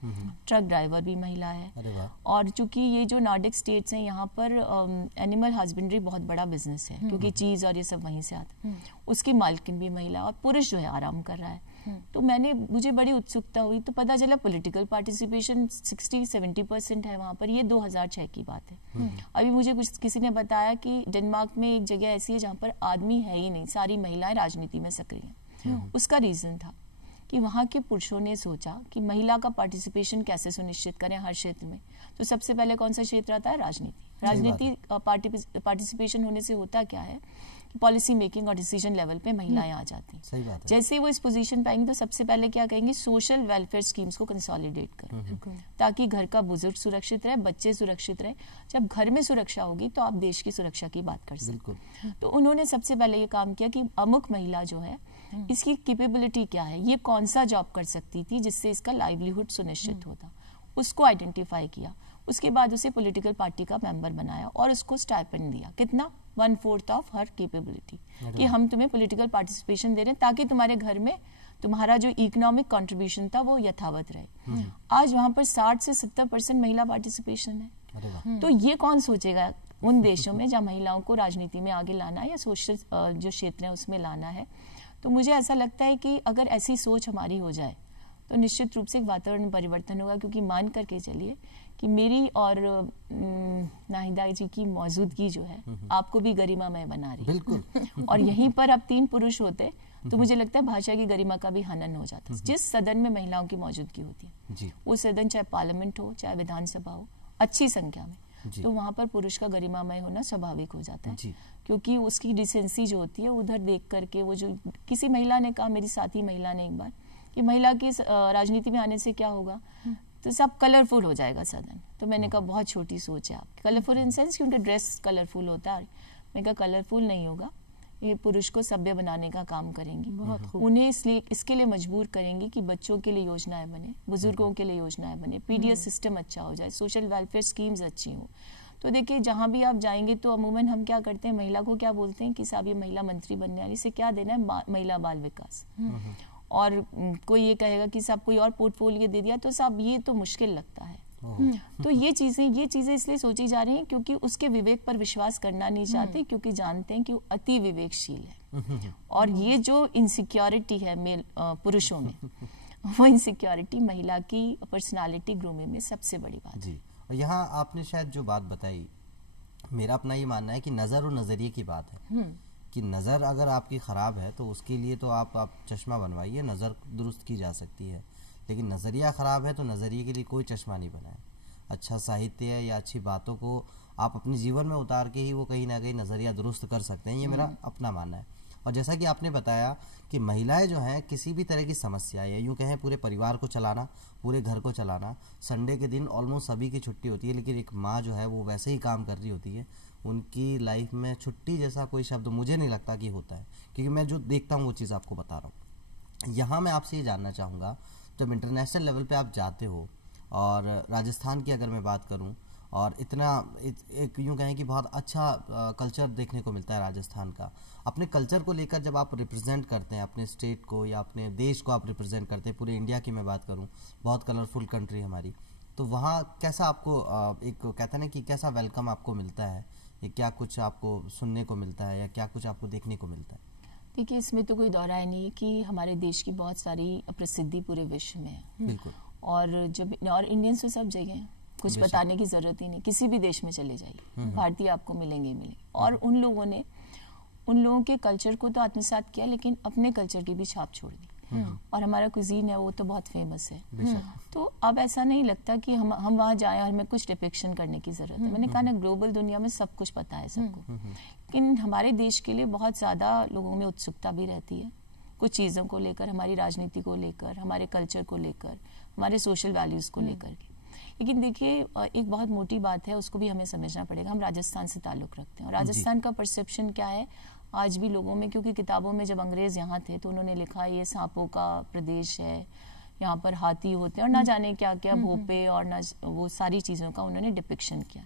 ट्रक ड्राइवर भी महिला है। और चूंकि ये जो नॉर्डिक स्टेट्स हैं, यहाँ पर एनिमल हस्बेंड्री बहुत बड़ा बिजनेस है, क्योंकि चीज और ये सब वहीं से आता है। उसकी मालकिन भी महिला, और पुरुष जो है आराम कर रहा है। तो मुझे बड़ी उत्सुकता हुई, तो पता चला पॉलिटिकल पार्टिसिपेशन 60-70% है वहाँ पर। ये 2006 की बात है। अभी मुझे किसी ने बताया कि डेनमार्क में एक जगह ऐसी है जहाँ पर आदमी है ही नहीं, सारी महिलाएं राजनीति में सक्रिय हैं। उसका रीजन था कि वहाँ के पुरुषों ने सोचा कि महिला का पार्टिसिपेशन कैसे सुनिश्चित करें हर क्षेत्र में। तो सबसे पहले कौन सा क्षेत्र आता है? राजनीति पार्टिसिपेशन होने से होता क्या है कि पॉलिसी मेकिंग और डिसीजन लेवल पे महिलाएं आ जाती हैं। सही बात है। जैसे ही वो इस पोजीशन पे आएंगी तो सबसे पहले क्या कहेंगी, सोशल वेलफेयर स्कीम्स को कंसोलिडेट करें, ताकि घर का बुजुर्ग सुरक्षित रहे, बच्चे सुरक्षित रहे। जब घर में सुरक्षा होगी तो आप देश की सुरक्षा की बात कर सकते हैं। तो उन्होंने सबसे पहले ये काम किया कि अमुक महिला जो है इसकी कैपेबिलिटी क्या है, ये कौन सा जॉब कर सकती थी जिससे इसका लाइवलीहुड सुनिश्चित होता, उसको आइडेंटिफाई किया। उसके बाद उसे पॉलिटिकल पार्टी का मेंबर बनाया और उसको स्टाइपेंड दिया, कितना, 1/4 ऑफ हर कैपेबिलिटी, कि हम तुम्हें पॉलिटिकल पार्टिसिपेशन दे रहे हैं ताकि तुम्हारे घर में तुम्हारा जो इकोनॉमिक कंट्रीब्यूशन था वो यथावत रहे। आज वहां पर 60 से 70% महिला पार्टिसिपेशन है। तो ये कौन सोचेगा उन देशों में जहाँ महिलाओं को राजनीति में आगे लाना है या सोशल जो क्षेत्र है उसमें लाना है। तो मुझे ऐसा लगता है कि अगर ऐसी सोच हमारी हो जाए तो निश्चित रूप से एक वातावरण परिवर्तन होगा। क्योंकि मान करके चलिए कि मेरी और नाहिदा जी की मौजूदगी जो है आपको भी गरिमामय बना रही है। बिल्कुल। और यहीं पर अब 3 पुरुष होते तो मुझे लगता है भाषा की गरिमा का भी हनन हो जाता है। जिस सदन में महिलाओं की मौजूदगी होती है जी। वो सदन चाहे पार्लियामेंट हो चाहे विधानसभा हो, अच्छी संख्या में, तो वहां पर पुरुष का गरिमामय होना स्वाभाविक हो जाता है। क्योंकि उसकी डिसेंसी जो होती है उधर देख करके, वो जो किसी महिला ने कहा, मेरी साथी महिला ने एक बार, कि महिला की राजनीति में आने से क्या होगा, तो सब कलरफुल हो जाएगा सदन। तो मैंने कहा बहुत छोटी सोच है आपकी। कलरफुल इन सेंस कि उनका ड्रेस कलरफुल होता है। मैंने कहा कलरफुल नहीं होगा, ये पुरुष को सभ्य बनाने का काम करेंगी। उन्हें इसके लिए मजबूर करेंगी कि बच्चों के लिए योजनाएं बने, बुजुर्गों के लिए योजनाएं बने, पीडीएस सिस्टम अच्छा हो जाए, सोशल वेलफेयर स्कीम्स अच्छी हो। तो देखिए जहां भी आप जाएंगे तो अमूमन हम क्या करते हैं, महिला को क्या बोलते हैं कि साहब ये महिला मंत्री बनने वाली, से क्या देना है, महिला बाल विकास। और कोई ये कहेगा कि साहब कोई और पोर्टफोलियो दे दिया तो साहब ये तो मुश्किल लगता है। तो ये चीजें इसलिए सोची जा रही हैं क्योंकि उसके विवेक पर विश्वास करना नहीं चाहते, क्योंकि जानते हैं कि वो अति विवेकशील है। और ये जो इनसिक्योरिटी है मेल पुरुषों में, वो इनसिक्योरिटी महिला की पर्सनालिटी ग्रूमिंग में सबसे बड़ी बात जी। और यहाँ आपने शायद जो बात बताई, मेरा अपना ये मानना है कि नज़र और नज़रिए की बात है कि नज़र अगर आपकी ख़राब है तो उसके लिए तो आप चश्मा बनवाइए, नज़र दुरुस्त की जा सकती है। लेकिन नज़रिया ख़राब है तो नज़रिए के लिए कोई चश्मा नहीं बनाए। अच्छा साहित्य है या अच्छी बातों को आप अपने जीवन में उतार के ही वो कहीं ना कहीं नज़रिया दुरुस्त कर सकते हैं। ये मेरा अपना मानना है। और जैसा कि आपने बताया कि महिलाएं जो हैं किसी भी तरह की समस्या या यूँ कहें पूरे परिवार को चलाना, पूरे घर को चलाना, संडे के दिन ऑलमोस्ट सभी की छुट्टी होती है, लेकिन एक माँ जो है वो वैसे ही काम कर रही होती है। उनकी लाइफ में छुट्टी जैसा कोई शब्द मुझे नहीं लगता कि होता है, क्योंकि मैं जो देखता हूँ वो चीज़ आपको बता रहा हूँ। यहाँ मैं आपसे ये जानना चाहूँगा, जब इंटरनेशनल लेवल पे आप जाते हो, और राजस्थान की अगर मैं बात करूँ, और एक यूँ कहें कि बहुत अच्छा कल्चर देखने को मिलता है राजस्थान का। अपने कल्चर को लेकर जब आप रिप्रेजेंट करते हैं अपने स्टेट को या अपने देश को आप रिप्रेजेंट करते हैं, पूरे इंडिया की मैं बात करूं, बहुत कलरफुल कंट्री हमारी, तो वहाँ कैसा आपको एक कहते हैं ना कि कैसा वेलकम आपको मिलता है, या क्या कुछ आपको सुनने को मिलता है, या क्या कुछ आपको देखने को मिलता है? देखिए, इसमें तो कोई दौरा नहीं है कि हमारे देश की बहुत सारी प्रसिद्धि पूरे विश्व में है। बिल्कुल। और इंडियंस तो सब जगह हैं, कुछ बताने की जरूरत ही नहीं, किसी भी देश में चले जाइए भारतीय आपको मिलेंगे ही मिलेंगे। और उन लोगों के कल्चर को तो आत्मसात किया, लेकिन अपने कल्चर की भी छाप छोड़ दी। और हमारा कुजीन है वो तो बहुत फेमस है। तो अब ऐसा नहीं लगता कि हम वहाँ जाएं और हमें कुछ डिपिक्शन करने की जरूरत है। मैंने कहा ना, ग्लोबल दुनिया में सब कुछ पता है सबको, लेकिन हमारे देश के लिए बहुत ज्यादा लोगों में उत्सुकता भी रहती है, कुछ चीज़ों को लेकर, हमारी राजनीति को लेकर, हमारे कल्चर को लेकर, हमारे सोशल वैल्यूज़ को लेकर के। लेकिन देखिए, एक बहुत मोटी बात है, उसको भी हमें समझना पड़ेगा। हम राजस्थान से ताल्लुक़ रखते हैं, और राजस्थान का परसेप्शन क्या है आज भी लोगों में, क्योंकि किताबों में जब अंग्रेज़ यहाँ थे तो उन्होंने लिखा ये सांपों का प्रदेश है, यहाँ पर हाथी होते हैं, और ना जाने क्या क्या भोपे, और ना वो सारी चीज़ों का उन्होंने डिपिक्शन किया।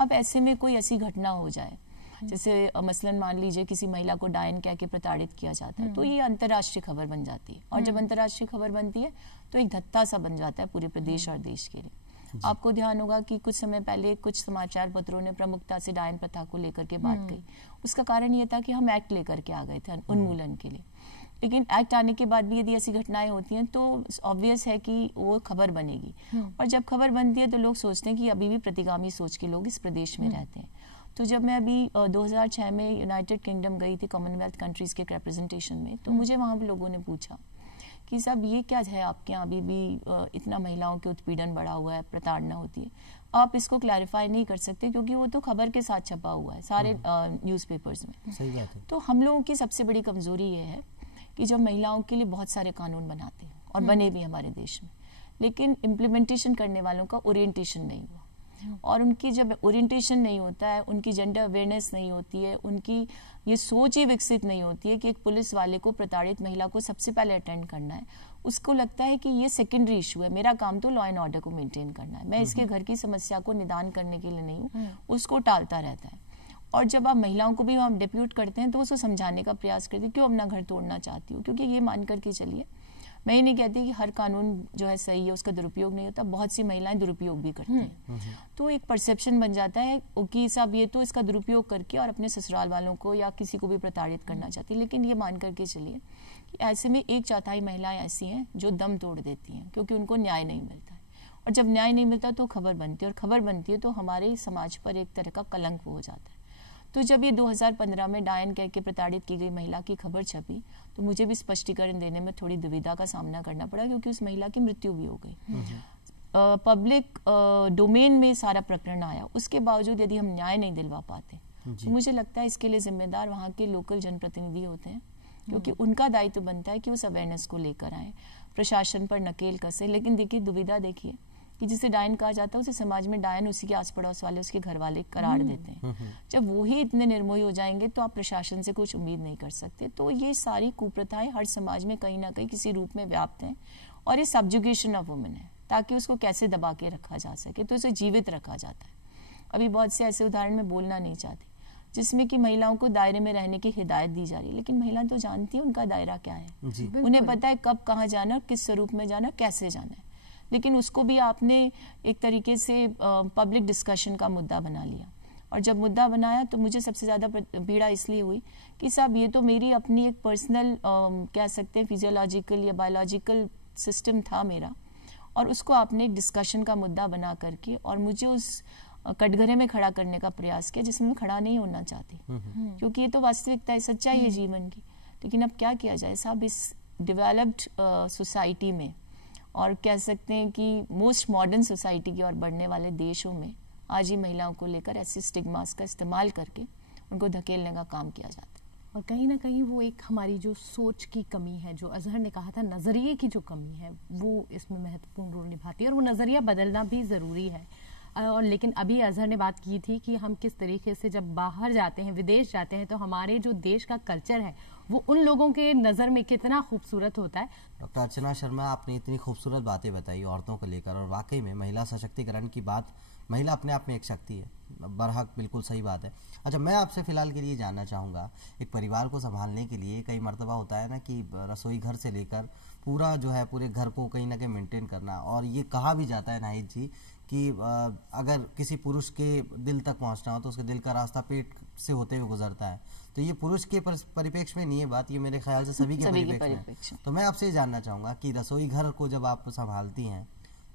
अब ऐसे में कोई ऐसी घटना हो जाए, जैसे मसलन मान लीजिए किसी महिला को डायन कह के प्रताड़ित किया जाता है, तो ये अंतर्राष्ट्रीय खबर बन जाती है। और जब अंतर्राष्ट्रीय खबर बनती है तो एक धत्ता सा बन जाता है पूरे प्रदेश और देश के लिए। आपको ध्यान होगा कि कुछ समय पहले कुछ समाचार पत्रों ने प्रमुखता से डायन प्रथा को लेकर के बात कही। उसका कारण ये था कि हम एक्ट लेकर के आ गए थे उन्मूलन के लिए, लेकिन एक्ट आने के बाद भी यदि ऐसी घटनाएं होती हैं तो ऑब्वियस है कि वो खबर बनेगी। और जब खबर बनती है तो लोग सोचते हैं कि अभी भी प्रतिगामी सोच के लोग इस प्रदेश में रहते हैं। तो जब मैं अभी 2006 में यूनाइटेड किंगडम गई थी कॉमनवेल्थ कंट्रीज के रिप्रेजेंटेशन में, तो मुझे वहाँ पे लोगों ने पूछा कि साहब ये क्या है आपके यहाँ अभी भी इतना महिलाओं के उत्पीड़न बढ़ा हुआ है, प्रताड़ना होती है, आप इसको क्लैरिफाई नहीं कर सकते? क्योंकि वो तो खबर के साथ छपा हुआ है सारे न्यूज़पेपर्स में। सही बात है। तो हम लोगों की सबसे बड़ी कमजोरी ये है कि जब महिलाओं के लिए बहुत सारे कानून बनाते हैं, और बने भी हमारे देश में, लेकिन इम्प्लीमेंटेशन करने वालों का ओरिएंटेशन नहीं हुआ। और उनकी जब ओरिएंटेशन नहीं होता है, उनकी जेंडर अवेयरनेस नहीं होती है, उनकी ये सोच ही विकसित नहीं होती है कि एक पुलिस वाले को प्रताड़ित महिला को सबसे पहले अटेंड करना है, उसको लगता है कि ये सेकेंडरी इशू है, मेरा काम तो लॉ एंड ऑर्डर को मेंटेन करना है, मैं इसके घर की समस्या को निदान करने के लिए नहीं हूँ, उसको टालता रहता है। और जब आप महिलाओं को भी हम डिप्यूट करते हैं तो उसको समझाने का प्रयास करते हैं, क्यों अपना घर तोड़ना चाहती हो, क्योंकि ये मान करके चलिए, मैं ये नहीं कहती कि हर कानून जो है सही है, उसका दुरुपयोग नहीं होता, बहुत सी महिलाएं दुरुपयोग भी करती हैं। तो एक परसेप्शन बन जाता है कि साहब ये तो इसका दुरुपयोग करके और अपने ससुराल वालों को या किसी को भी प्रताड़ित करना चाहती है। लेकिन ये मान करके चलिए कि ऐसे में 1/4 महिलाएं ऐसी हैं जो दम तोड़ देती हैं, क्योंकि उनको न्याय नहीं मिलता है। और जब न्याय नहीं मिलता तो खबर बनती है, और खबर बनती है तो हमारे समाज पर एक तरह का कलंक हो जाता है। तो जब ये 2015 में डायन कह के प्रताड़ित की गई महिला की खबर छपी, तो मुझे भी स्पष्टीकरण देने में थोड़ी दुविधा का सामना करना पड़ा, क्योंकि उस महिला की मृत्यु भी हो गई। पब्लिक डोमेन में सारा प्रकरण आया, उसके बावजूद यदि हम न्याय नहीं दिलवा पाते तो मुझे लगता है इसके लिए जिम्मेदार वहाँ के लोकल जनप्रतिनिधि होते हैं, क्योंकि उनका दायित्व बनता है कि उस अवेयरनेस को लेकर आए, प्रशासन पर नकेल कसे। लेकिन देखिए, दुविधा देखिए कि जिसे डायन कहा जाता है उसे समाज में डायन उसी के आस पड़ोस वाले, उसके घर वाले करार देते हैं। जब वो ही इतने निर्मोही हो जाएंगे तो आप प्रशासन से कुछ उम्मीद नहीं कर सकते। तो ये सारी कुप्रथाएं हर समाज में कहीं ना कहीं किसी रूप में व्याप्त हैं, और ये सब्जुगेशन ऑफ वुमेन है, ताकि उसको कैसे दबा के रखा जा सके, तो उसे जीवित रखा जाता है। अभी बहुत से ऐसे उदाहरण में बोलना नहीं चाहती जिसमें कि महिलाओं को दायरे में रहने की हिदायत दी जा रही है, लेकिन महिला तो जानती है उनका दायरा क्या है, उन्हें पता है कब कहाँ जाना, किस स्वरूप में जाना, कैसे जाना है। लेकिन उसको भी आपने एक तरीके से पब्लिक डिस्कशन का मुद्दा बना लिया, और जब मुद्दा बनाया तो मुझे सबसे ज़्यादा पीड़ा इसलिए हुई कि साहब ये तो मेरी अपनी एक पर्सनल कह सकते हैं फिजियोलॉजिकल या बायोलॉजिकल सिस्टम था मेरा, और उसको आपने एक डिस्कशन का मुद्दा बना करके और मुझे उस कटघरे में खड़ा करने का प्रयास किया जिसमें मैं खड़ा नहीं होना चाहती, क्योंकि ये तो वास्तविकता है, सच्चाई है जीवन की। लेकिन अब क्या किया जाए साहब, इस डेवलप्ड सोसाइटी में और कह सकते हैं कि मोस्ट मॉडर्न सोसाइटी की ओर बढ़ने वाले देशों में आज ही महिलाओं को लेकर ऐसे स्टिग्मास का इस्तेमाल करके उनको धकेलने का काम किया जाता है। और कहीं ना कहीं वो एक हमारी जो सोच की कमी है, जो अजहर ने कहा था नज़रिए की जो कमी है, वो इसमें महत्वपूर्ण रोल निभाती है और वो नज़रिया बदलना भी ज़रूरी है। और लेकिन अभी अजहर ने बात की थी कि हम किस तरीके से जब बाहर जाते हैं, विदेश जाते हैं, तो हमारे जो देश का कल्चर है वो उन लोगों के नज़र में कितना खूबसूरत होता है। डॉक्टर अर्चना शर्मा, आपने इतनी खूबसूरत बातें बताई औरतों को लेकर, और वाकई में महिला सशक्तिकरण की बात, महिला अपने आप में एक शक्ति है, बरहक बिल्कुल सही बात है। अच्छा, मैं आपसे फ़िलहाल के लिए जानना चाहूँगा, एक परिवार को संभालने के लिए कई मर्तबा होता है ना कि रसोई घर से लेकर पूरा जो है पूरे घर को कहीं ना कहीं मेंटेन करना, और ये कहा भी जाता है नाहिद जी कि अगर किसी पुरुष के दिल तक पहुंचना हो तो उसके दिल का रास्ता पेट से होते हुए गुजरता है। तो ये पुरुष के परिप्रेक्ष्य में नहीं है बात, ये मेरे ख्याल से सभी के परिप्रेक्ष्य में। तो मैं आपसे जानना चाहूँगा कि रसोई घर को जब आप संभालती हैं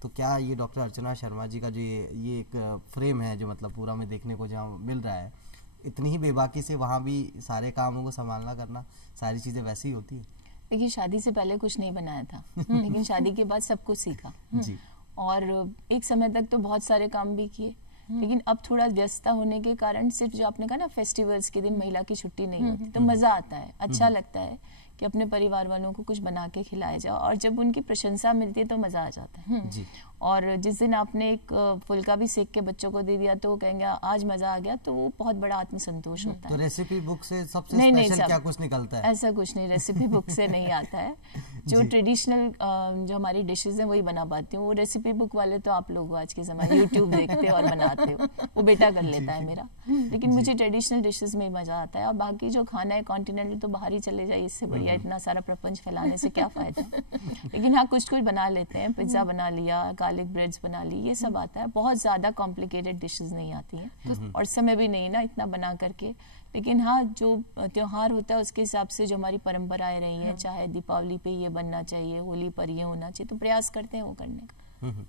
तो क्या ये डॉक्टर अर्चना शर्मा जी का जो ये एक फ्रेम है जो मतलब पूरा में देखने को जहाँ मिल रहा है, इतनी ही बेबाकी से वहाँ भी सारे कामों को संभालना करना, सारी चीज़ें वैसी ही होती है? देखिए, शादी से पहले कुछ नहीं बनाया था लेकिन शादी के बाद सब कुछ सीखा जी। और एक समय तक तो बहुत सारे काम भी किए, लेकिन अब थोड़ा व्यस्तता होने के कारण सिर्फ जो आपने कहा ना फेस्टिवल्स के दिन महिला की छुट्टी नहीं होती, तो मज़ा आता है, अच्छा लगता है कि अपने परिवार वालों को कुछ बना के खिलाया जाए, और जब उनकी प्रशंसा मिलती है तो मज़ा आ जाता है जी। और जिस दिन आपने एक फुल्का भी सेक के बच्चों को दे दिया तो वो कहेंगे आज मज़ा आ गया, तो वो बहुत बड़ा आत्मसंतोष होता है। तो रेसिपी बुक से सबसे स्पेशल क्या कुछ निकलता है? ऐसा कुछ नहीं, रेसिपी बुक से नहीं आता है। जो ट्रेडिशनल जो हमारी डिशेज हैं वही बना पाती हूँ। वो रेसिपी बुक वाले तो आप लोग आज के ज़माने यूट्यूब देखते हो और बनाते हो, वो बेटा कर लेता है मेरा, लेकिन मुझे ट्रेडिशनल डिशेज में मज़ा आता है। और बाकी जो खाना है कॉन्टिनेंटल तो बाहर ही चले जाइए, इससे बढ़िया इतना सारा प्रपंच फैलाने से क्या फ़ायदा। लेकिन हाँ, कुछ बना लेते हैं, पिज्ज़ा बना लिया, गार्लिक ब्रेड्स बना ली, ये सब आता है। बहुत ज़्यादा कॉम्प्लिकेटेड डिशेस नहीं आती हैं और समय भी नहीं ना इतना बना करके। लेकिन हाँ, जो त्योहार होता है उसके हिसाब से जो हमारी परंपराएं रही हैं, चाहे दीपावली पे ये बनना चाहिए, होली पर ये होना चाहिए, तो प्रयास करते हैं वो करने का।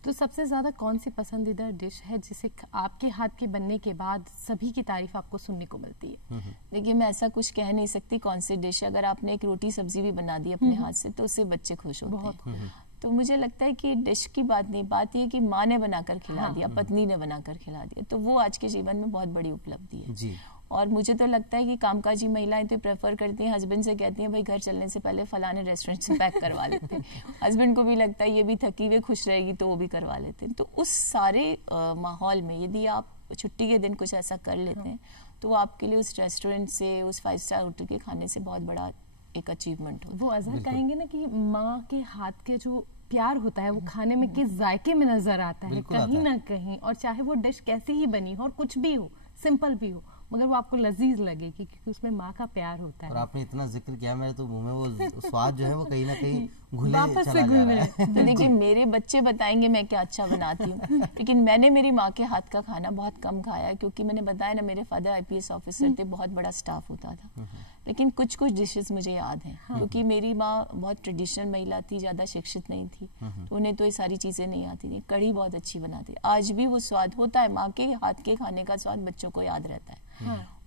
तो सबसे ज़्यादा कौन सी पसंदीदा डिश है जिसे आपके हाथ के बनने के बाद सभी की तारीफ आपको सुनने को मिलती है? देखिए, मैं ऐसा कुछ कह नहीं सकती कौन सी डिश है। अगर आपने एक रोटी सब्जी भी बना दी अपने हाथ से तो उससे बच्चे खुश होते हैं। तो मुझे लगता है कि डिश की बात नहीं, बात ये कि माँ ने बनाकर खिला दिया, पत्नी ने बनाकर खिला दिया, तो वो आज के जीवन में बहुत बड़ी उपलब्धि है जी। और मुझे तो लगता है कि कामकाजी महिलाएं तो प्रेफर करती हैं, हस्बैंड से कहती हैं भाई घर चलने से पहले फलाने रेस्टोरेंट से पैक करवा लेते हैं। हस्बैंड को भी लगता है ये भी थकी हुई खुश रहेगी तो वो भी करवा लेते हैं। तो उस सारे माहौल में यदि आप छुट्टी के दिन कुछ ऐसा कर लेते हैं तो वो आपके लिए उस रेस्टोरेंट से, उस 5 स्टार होटल के खाने से बहुत बड़ा एक अचीवमेंट होता है। वो अजहर कहेंगे ना कि माँ के हाथ के जो प्यार होता है वो खाने में किस जायके में नजर आता है कहीं ना कहीं, और चाहे वो डिश कैसी ही बनी हो और कुछ भी हो, सिंपल भी हो, मगर वो आपको लजीज लगेगी क्योंकि उसमें माँ का प्यार होता है। और आपने इतना जिक्र किया, मेरे तो मुंह में वो स्वाद जो है वो कहीं ना कहीं घुले चला जा रहा है। तो देखिए, मेरे बच्चे बताएंगे मैं क्या अच्छा बनाती हूँ, लेकिन मैंने मेरी माँ के हाथ का खाना बहुत कम खाया है, क्योंकि मैंने बताया ना मेरे फादर IPS ऑफिसर थे, बहुत बड़ा स्टाफ होता था। लेकिन कुछ कुछ डिशेस मुझे याद हैं, क्योंकि मेरी माँ बहुत ट्रेडिशनल महिला थी, ज़्यादा शिक्षित नहीं थी, तो उन्हें तो ये सारी चीज़ें नहीं आती थी। कढ़ी बहुत अच्छी बनाती, आज भी वो स्वाद होता है, माँ के हाथ के खाने का स्वाद बच्चों को याद रहता है।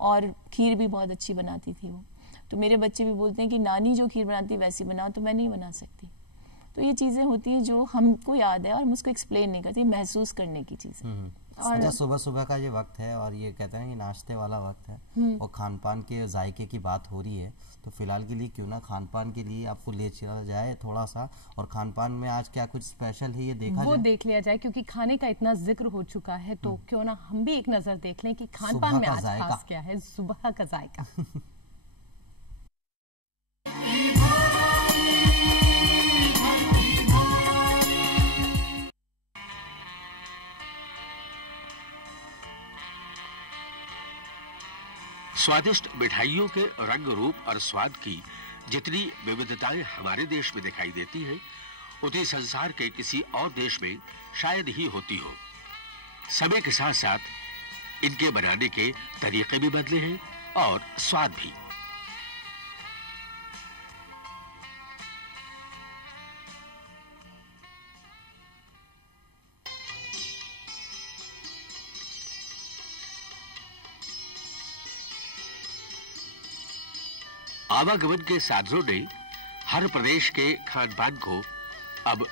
और खीर भी बहुत अच्छी बनाती थी वो, तो मेरे बच्चे भी बोलते हैं कि नानी जो खीर बनाती वैसी बनाओ, तो मैं नहीं बना सकती। तो ये चीज़ें होती हैं जो हमको याद है और हम उसको एक्सप्लेन नहीं करते, महसूस करने की चीज़ें। अच्छा, सुबह सुबह का ये वक्त है और ये कहते हैं कि नाश्ते वाला वक्त है और खान पान के जायके की बात हो रही है, तो फिलहाल के लिए क्यों ना खान पान के लिए आपको ले चला जाए थोड़ा सा, और खान पान में आज क्या कुछ स्पेशल है ये देखा जाए, देख लिया जाए, क्योंकि खाने का इतना जिक्र हो चुका है तो क्यों ना हम भी एक नजर देख लें कि खान पान में आज खास क्या है, सुबह का जायका। स्वादिष्ट मिठाइयों के रंग रूप और स्वाद की जितनी विविधताएं हमारे देश में दिखाई देती हैं, उतनी संसार के किसी और देश में शायद ही होती हो। समय के साथ साथ इनके बनाने के तरीके भी बदले हैं और स्वाद भी। आवागमन के साधनों ने हर प्रदेश के खान पान को अब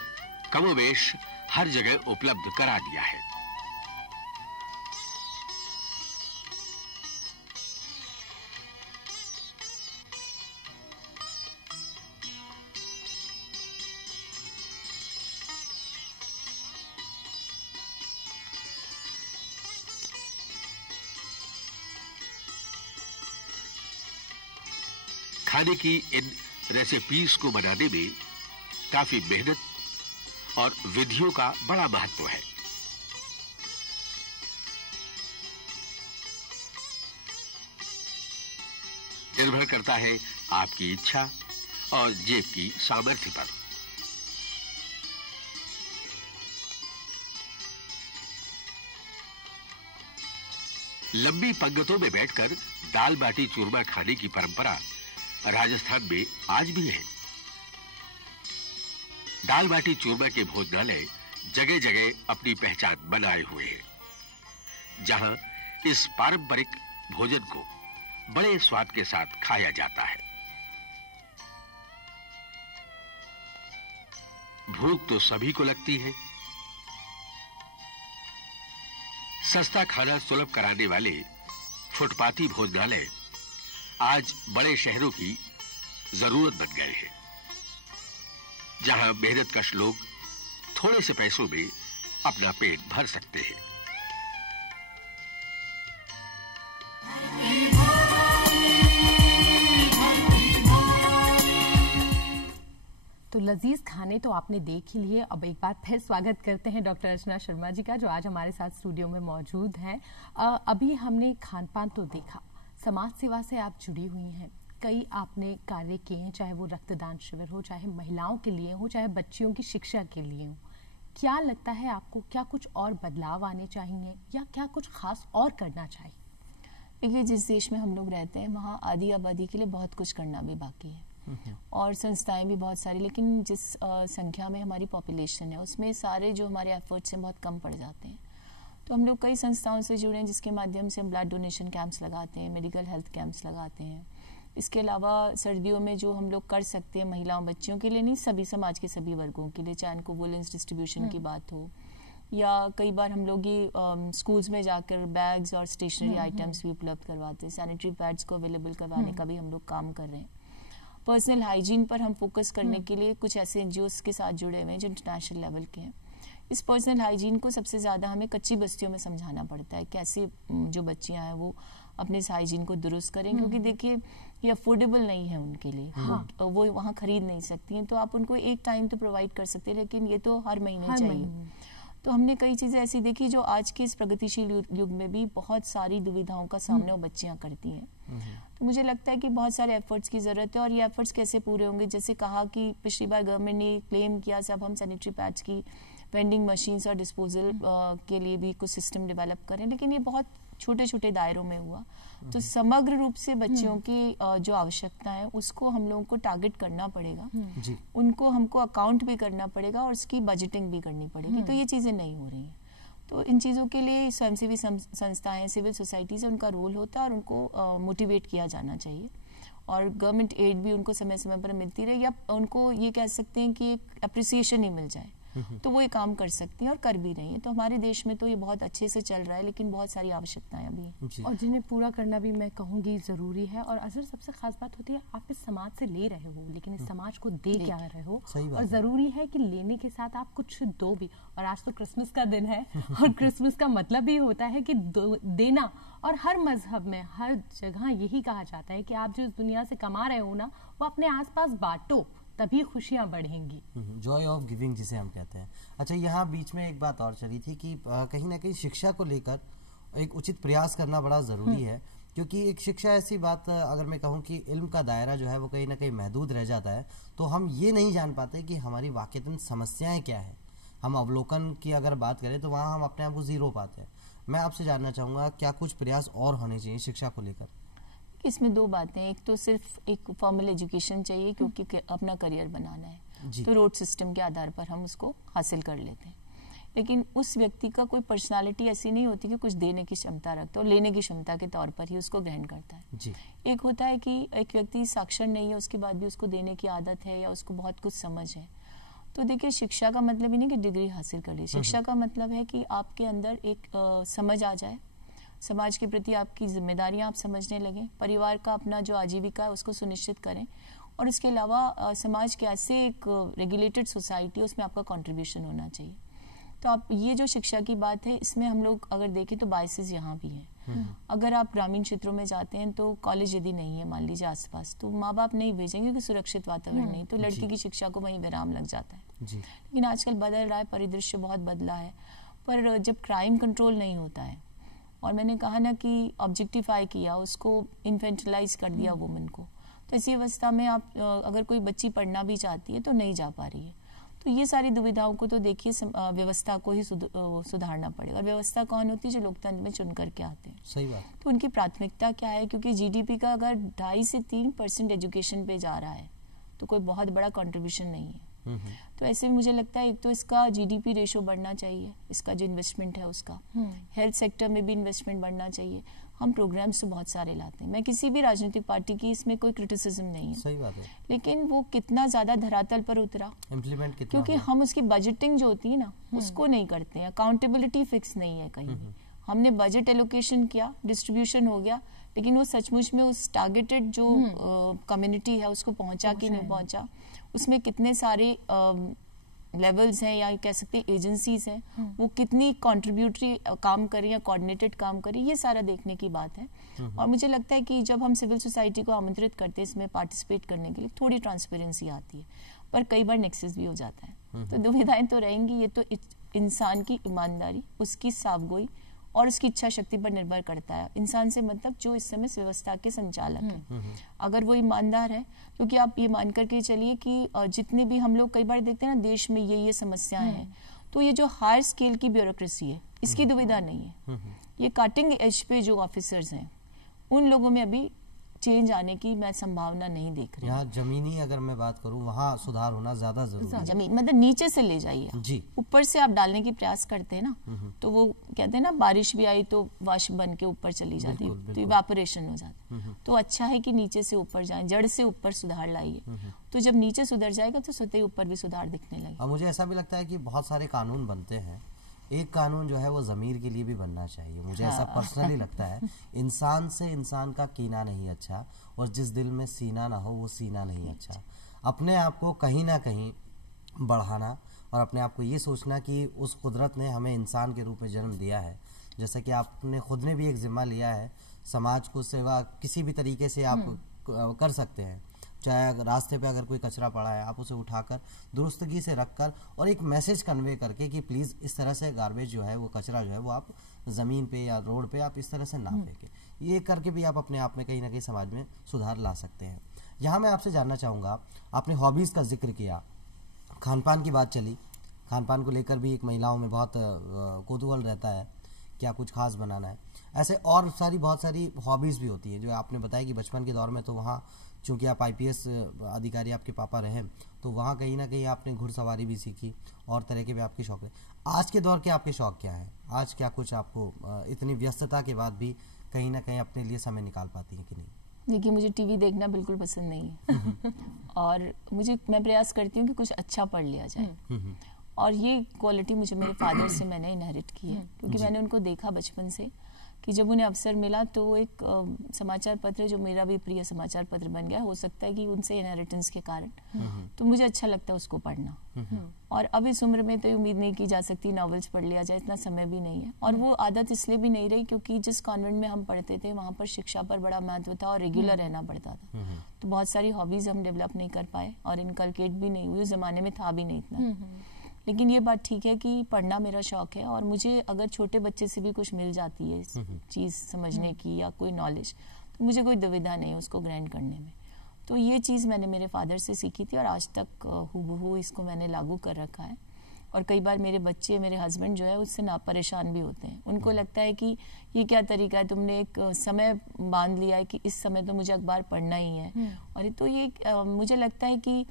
कमोबेश हर जगह उपलब्ध करा दिया है। खाने की इन रेसिपीज को बनाने में काफी मेहनत और विधियों का बड़ा महत्व है। निर्भर करता है आपकी इच्छा और जेब की सामर्थ्य पर। लंबी पंक्तियों में बैठकर दाल बाटी चूरमा खाने की परंपरा राजस्थान में आज भी है। दाल बाटी चूरमा के भोजनालय जगह जगह अपनी पहचान बनाए हुए हैं, जहां इस पारंपरिक भोजन को बड़े स्वाद के साथ खाया जाता है। भूख तो सभी को लगती है। सस्ता खाना सुलभ कराने वाले फुटपाथी भोजनालय आज बड़े शहरों की जरूरत बन गए हैं, जहां मेहनतकश लोग थोड़े से पैसों में अपना पेट भर सकते हैं। तो लजीज खाने तो आपने देख ही लिए। अब एक बार फिर स्वागत करते हैं डॉक्टर अर्चना शर्मा जी का, जो आज हमारे साथ स्टूडियो में मौजूद हैं। अभी हमने खान पान तो देखा, समाज सेवा से आप जुड़ी हुई हैं, कई आपने कार्य किए हैं, चाहे वो रक्तदान शिविर हो, चाहे महिलाओं के लिए हो, चाहे बच्चियों की शिक्षा के लिए हो। क्या लगता है आपको, क्या कुछ और बदलाव आने चाहिए या क्या कुछ खास और करना चाहिए? देखिए, जिस देश में हम लोग रहते हैं वहाँ आधी आबादी के लिए बहुत कुछ करना भी बाकी है और संस्थाएं भी बहुत सारी, लेकिन जिस संख्या में हमारी पॉपुलेशन है उसमें सारे जो हमारे एफर्ट्स हैं बहुत कम पड़ जाते हैं। तो हम लोग कई संस्थाओं से जुड़े हैं जिसके माध्यम से हम ब्लड डोनेशन कैंप्स लगाते हैं, मेडिकल हेल्थ कैंप्स लगाते हैं। इसके अलावा सर्दियों में जो हम लोग कर सकते हैं महिलाओं बच्चियों के लिए, नहीं सभी समाज के सभी वर्गों के लिए, चाहे उनको वुलेंस डिस्ट्रीब्यूशन की बात हो या कई बार हम लोग ये स्कूल्स में जाकर बैग्स और स्टेशनरी आइटम्स भी उपलब्ध करवाते हैं। सैनिटरी पैड्स को अवेलेबल करवाने का भी हम लोग काम कर रहे हैं। पर्सनल हाइजीन पर हम फोकस करने के लिए कुछ ऐसे एनजीओस के साथ जुड़े हुए हैं जो इंटरनेशनल लेवल के हैं। इस पर्सनल हाइजीन को सबसे ज़्यादा हमें कच्ची बस्तियों में समझाना पड़ता है, कैसे जो बच्चियां हैं वो अपने इस हाइजीन को दुरुस्त करें, क्योंकि देखिए ये अफोर्डेबल नहीं है उनके लिए। वो वहाँ खरीद नहीं सकती हैं, तो आप उनको एक टाइम तो प्रोवाइड कर सकते हैं, लेकिन ये तो हर महीने चाहिए। तो हमने कई चीज़ें ऐसी देखी जो आज के इस प्रगतिशील युग में भी बहुत सारी दुविधाओं का सामना वो बच्चियां करती हैं। तो मुझे लगता है कि बहुत सारे एफर्ट्स की ज़रूरत है, और ये एफर्ट्स कैसे पूरे होंगे? जैसे कहा कि पिछली बार गवर्नमेंट ने क्लेम किया सब हम सैनिटरी पैड्स की वेंडिंग मशीन्स और डिस्पोजल के लिए भी कुछ सिस्टम डेवलप करें, लेकिन ये बहुत छोटे छोटे दायरों में हुआ। तो समग्र रूप से बच्चियों की जो आवश्यकता है उसको हम लोगों को टारगेट करना पड़ेगा, उनको हमको अकाउंट भी करना पड़ेगा और उसकी बजटिंग भी करनी पड़ेगी। तो ये चीज़ें नहीं हो रही हैं। तो इन चीज़ों के लिए स्वयंसेवी संस्थाएं, सिविल सोसाइटी से उनका रोल होता है और उनको मोटिवेट किया जाना चाहिए, और गवर्नमेंट एड भी उनको समय समय पर मिलती रहे, या उनको ये कह सकते हैं कि एक अप्रिसिएशन ही मिल जाए, तो वो ये काम कर सकती हैं और कर भी रही हैं। तो हमारे देश में तो ये बहुत अच्छे से चल रहा है, लेकिन बहुत सारी आवश्यकताएं अभी हैं और जिन्हें पूरा करना भी मैं कहूँगी ज़रूरी है। और अजहर, सबसे खास बात होती है आप इस समाज से ले रहे हो, लेकिन इस समाज को दे क्या रहे हो, और ज़रूरी है कि लेने के साथ आप कुछ दो भी। और आज तो क्रिसमस का दिन है और क्रिसमस का मतलब भी होता है कि देना, और हर मजहब में हर जगह यही कहा जाता है कि आप जो इस दुनिया से कमा रहे हो ना, वो अपने आसपास बांटो, तभी खुशियां बढ़ेंगी। जॉय ऑफ गिविंग जिसे हम कहते हैं। अच्छा, यहाँ बीच में एक बात और चली थी कि कहीं ना कहीं शिक्षा को लेकर एक उचित प्रयास करना बड़ा ज़रूरी है, क्योंकि एक शिक्षा ऐसी बात, अगर मैं कहूँ कि इल्म का दायरा जो है वो कहीं ना कहीं महदूद रह जाता है, तो हम ये नहीं जान पाते कि हमारी वाकईतन समस्याएं क्या है। हम अवलोकन की अगर बात करें तो वहाँ हम अपने आप को ज़ीरो पाते हैं। मैं आपसे जानना चाहूँगा, क्या कुछ प्रयास और होने चाहिए शिक्षा को लेकर? इसमें दो बातें, एक तो सिर्फ एक फॉर्मल एजुकेशन चाहिए क्योंकि अपना करियर बनाना है, तो रोड सिस्टम के आधार पर हम उसको हासिल कर लेते हैं, लेकिन उस व्यक्ति का कोई पर्सनालिटी ऐसी नहीं होती कि कुछ देने की क्षमता रखता है और लेने की क्षमता के तौर पर ही उसको ग्रहण करता है जी। एक होता है कि एक व्यक्ति साक्षर नहीं है, उसके बाद भी उसको देने की आदत है या उसको बहुत कुछ समझ है। तो देखिए, शिक्षा का मतलब ही नहीं कि डिग्री हासिल कर ली, शिक्षा का मतलब है कि आपके अंदर एक समझ आ जाए, समाज के प्रति आपकी जिम्मेदारियां आप समझने लगें, परिवार का अपना जो आजीविका है उसको सुनिश्चित करें, और इसके अलावा समाज के ऐसे एक रेगुलेटेड सोसाइटी उसमें आपका कंट्रीब्यूशन होना चाहिए। तो तो आप ये जो शिक्षा की बात है, इसमें हम लोग अगर देखें तो बायसेस यहाँ भी हैं। अगर आप ग्रामीण क्षेत्रों में जाते हैं तो कॉलेज यदि नहीं है मान लीजिए आसपास, तो माँ बाप नहीं भेजेंगे क्योंकि सुरक्षित वातावरण नहीं, तो लड़की की शिक्षा को वहीं विराम लग जाता है। लेकिन आजकल बदल रहा है, परिदृश्य बहुत बदला है। पर जब क्राइम कंट्रोल नहीं होता है, और मैंने कहा ना कि ऑब्जेक्टिफाई किया, उसको इन्फेंटलाइज कर दिया वुमेन को, तो ऐसी अवस्था में आप अगर कोई बच्ची पढ़ना भी चाहती है तो नहीं जा पा रही है। तो ये सारी दुविधाओं को तो देखिए व्यवस्था को ही सुधारना पड़ेगा। और व्यवस्था कौन होती है? जो लोकतंत्र में चुन करके आते हैं। सही बात। तो उनकी प्राथमिकता क्या है? क्योंकि जीडीपी का अगर 2.5 से 3% एजुकेशन पे जा रहा है तो कोई बहुत बड़ा कंट्रीब्यूशन नहीं है। तो ऐसे में मुझे लगता है एक तो इसका जीडीपी रेशो बढ़ना चाहिए, इसका जो इन्वेस्टमेंट है उसका, हेल्थ सेक्टर में भी इन्वेस्टमेंट बढ़ना चाहिए। हम प्रोग्राम्स तो बहुत सारे लाते हैं, मैं किसी भी राजनीतिक पार्टी की इसमें कोई क्रिटिसिज्म नहीं है, सही बात है, लेकिन वो कितना ज्यादा धरातल पर उतरा, इम्प्लीमेंट कितना, क्योंकि हम उसकी बजटिंग जो होती है ना उसको नहीं करते हैं, अकाउंटेबिलिटी फिक्स नहीं है कहीं भी। हमने बजट एलोकेशन किया, डिस्ट्रीब्यूशन हो गया, लेकिन वो सचमुच में उस टारगेटेड जो कम्युनिटी है उसको पहुंचा कि नहीं पहुंचा, उसमें कितने सारे लेवल्स हैं या कह सकते हैं एजेंसीज हैं, वो कितनी कंट्रीब्यूटरी काम करें या कोऑर्डिनेटेड काम करें, ये सारा देखने की बात है। और मुझे लगता है कि जब हम सिविल सोसाइटी को आमंत्रित करते हैं इसमें पार्टिसिपेट करने के लिए, थोड़ी ट्रांसपेरेंसी आती है, पर कई बार नेक्सस भी हो जाता है। तो दुविधाएं तो रहेंगी। ये तो इंसान की ईमानदारी, उसकी साफगोई और उसकी इच्छा शक्ति पर निर्भर करता है। इंसान से मतलब जो इस समय व्यवस्था के संचालक हैं, अगर वो ईमानदार है, क्योंकि आप ये मान करके चलिए कि जितनी भी हम लोग कई बार देखते हैं ना देश में ये समस्याएं हैं, तो ये जो हायर स्केल की ब्यूरोक्रेसी है इसकी दुविधा नहीं है। ये कटिंग एज पे जो ऑफिसर्स हैं उन लोगों में अभी चेंज आने की मैं संभावना नहीं देख रही। यहाँ जमीनी अगर मैं बात करूँ वहाँ सुधार होना ज्यादा जरूरी है। जमीन मतलब नीचे से ले जाइए जी, ऊपर से आप डालने की प्रयास करते हैं ना, तो वो कहते हैं ना बारिश भी आई तो वाष्प बन के ऊपर चली जाती है, तो इवापोरेशन हो जाता है। तो अच्छा है कि नीचे से ऊपर जाए, जड़ से ऊपर सुधार लाइए, तो जब नीचे सुधर जाएगा तो स्वतः ऊपर भी सुधार दिखने लगेगा। और मुझे ऐसा भी लगता है कि बहुत सारे कानून बनते हैं, एक कानून जो है वो ज़मीर के लिए भी बनना चाहिए। मुझे ऐसा पर्सनली लगता है, इंसान से इंसान का कीना नहीं अच्छा, और जिस दिल में सीना ना हो वो सीना नहीं अच्छा। अपने आप को कहीं ना कहीं बढ़ाना और अपने आप को ये सोचना कि उस कुदरत ने हमें इंसान के रूप में जन्म दिया है, जैसा कि आपने खुद ने भी एक जिम्मा लिया है, समाज को सेवा किसी भी तरीके से आप कर सकते हैं। चाहे रास्ते पे अगर कोई कचरा पड़ा है आप उसे उठाकर दुरुस्तगी से रखकर और एक मैसेज कन्वे करके कि प्लीज़ इस तरह से गार्बेज जो है वो कचरा जो है वो आप ज़मीन पे या रोड पे आप इस तरह से ना फेंकें, ये करके भी आप अपने आप में कहीं ना कहीं समाज में सुधार ला सकते हैं। यहाँ मैं आपसे जानना चाहूँगा, आपने हॉबीज़ का जिक्र किया, खान पान की बात चली, खान पान को लेकर भी एक महिलाओं में बहुत कौतूहल रहता है, क्या कुछ खास बनाना है। ऐसे और बहुत सारी हॉबीज़ भी होती है जो आपने बताया कि बचपन के दौर में तो वहाँ चूँकि आप IPS अधिकारी आपके पापा रहे, तो वहाँ कहीं ना कहीं आपने घुड़सवारी भी सीखी और तरह के भी आपके शौक है। आज के दौर के आपके शौक क्या हैं? आज क्या कुछ आपको इतनी व्यस्तता के बाद भी कहीं ना कहीं अपने लिए समय निकाल पाती हैं कि नहीं? देखिए, मुझे टीवी देखना बिल्कुल पसंद नहीं है और मैं प्रयास करती हूँ कि कुछ अच्छा पढ़ लिया जाए, और ये क्वालिटी मुझे मेरे फादर से मैंने इनहेरिट की है, क्योंकि मैंने उनको देखा बचपन से कि जब उन्हें अवसर मिला तो एक समाचार पत्र जो मेरा भी प्रिय समाचार पत्र बन गया, हो सकता है कि उनसे इनहेरिटेंस के कारण, तो मुझे अच्छा लगता है उसको पढ़ना। और अब इस उम्र में तो उम्मीद नहीं की जा सकती नॉवेल्स पढ़ लिया जाए, इतना समय भी नहीं है, और वो आदत इसलिए भी नहीं रही क्योंकि जिस कॉन्वेंट में हम पढ़ते थे वहाँ पर शिक्षा पर बड़ा महत्व था और रेगुलर रहना पड़ता था, तो बहुत सारी हॉबीज हम डेवलप नहीं कर पाए और इनकलकेट भी नहीं हुई, उस जमाने में था भी नहीं इतना। लेकिन ये बात ठीक है कि पढ़ना मेरा शौक है, और मुझे अगर छोटे बच्चे से भी कुछ मिल जाती है चीज़ समझने की या कोई नॉलेज, तो मुझे कोई दुविधा नहीं है उसको ग्रहण करने में। तो ये चीज़ मैंने मेरे फादर से सीखी थी और आज तक हूबहू इसको मैंने लागू कर रखा है। और कई बार मेरे बच्चे, मेरे हस्बैंड जो है उससे ना परेशान भी होते हैं, उनको लगता है कि ये क्या तरीका है, तुमने एक समय बांध लिया है कि इस समय तो मुझे अखबार पढ़ना ही है। और तो ये मुझे लगता है कि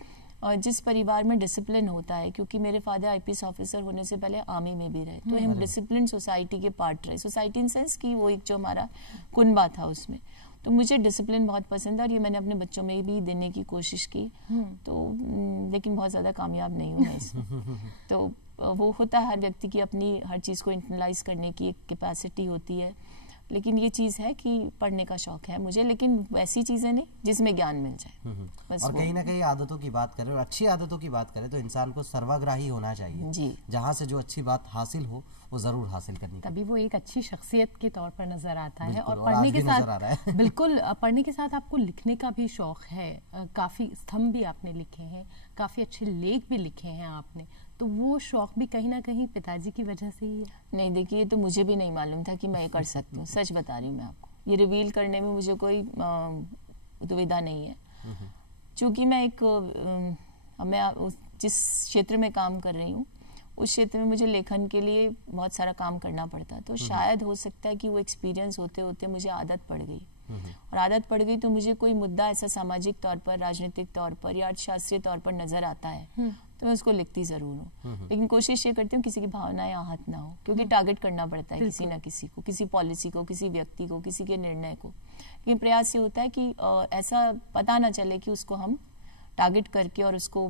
जिस परिवार में डिसिप्लिन होता है, क्योंकि मेरे फादर IPS ऑफिसर होने से पहले आर्मी में भी रहे, तो हम डिसिप्लिन सोसाइटी के पार्ट रहे, सोसाइटी इन सेंस कि वो एक जो हमारा कुनबा था उसमें, तो मुझे डिसिप्लिन बहुत पसंद है और ये मैंने अपने बच्चों में भी देने की कोशिश की, तो लेकिन बहुत ज़्यादा कामयाब नहीं हूँ मैं इसमें। तो वो होता है, हर व्यक्ति की अपनी हर चीज़ को इंटरनलाइज करने की एक कैपेसिटी होती है, लेकिन ये चीज़ है कि पढ़ने का शौक है मुझे, लेकिन वैसी चीज़ें नहीं जिसमें ज्ञान मिल जाए। बस और कहीं ना कहीं आदतों की बात करें और अच्छी आदतों की बात करें तो इंसान को सर्वग्राही होना चाहिए जी। जहाँ से जो अच्छी बात हासिल हो वो जरूर हासिल करनी, तभी वो एक अच्छी शख्सियत के तौर पर नजर आता है। और और पढ़ने के साथ बिल्कुल पढ़ने के साथ आपको लिखने का भी शौक है, काफी स्तंभ भी आपने लिखे हैं, काफी अच्छे लेख भी लिखे हैं आपने, तो वो शौक भी कहीं ना कहीं पिताजी की वजह से ही है? नहीं, देखिए तो मुझे भी नहीं मालूम था कि मैं ये कर सकती हूँ, सच बता रही हूँ मैं आपको। ये रिवील करने में मुझे कोई दुविधा नहीं है, क्योंकि मैं जिस क्षेत्र में काम कर रही हूँ उस क्षेत्र में मुझे लेखन के लिए बहुत सारा काम करना पड़ता, तो शायद हो सकता है कि वो एक्सपीरियंस होते होते मुझे आदत पड़ गई, और आदत पड़ गई तो मुझे कोई मुद्दा ऐसा सामाजिक तौर पर, राजनीतिक तौर पर या अर्थशास्त्रीय तौर पर नजर आता है तो मैं उसको लिखती जरूर हूँ, लेकिन कोशिश ये करती हूँ किसी की भावनाएं आहत ना हो, क्योंकि टारगेट करना पड़ता है किसी ना किसी को, किसी पॉलिसी को, किसी व्यक्ति को, किसी के निर्णय को। लेकिन प्रयास ये होता है कि ऐसा पता ना चले कि उसको हम टारगेट करके और उसको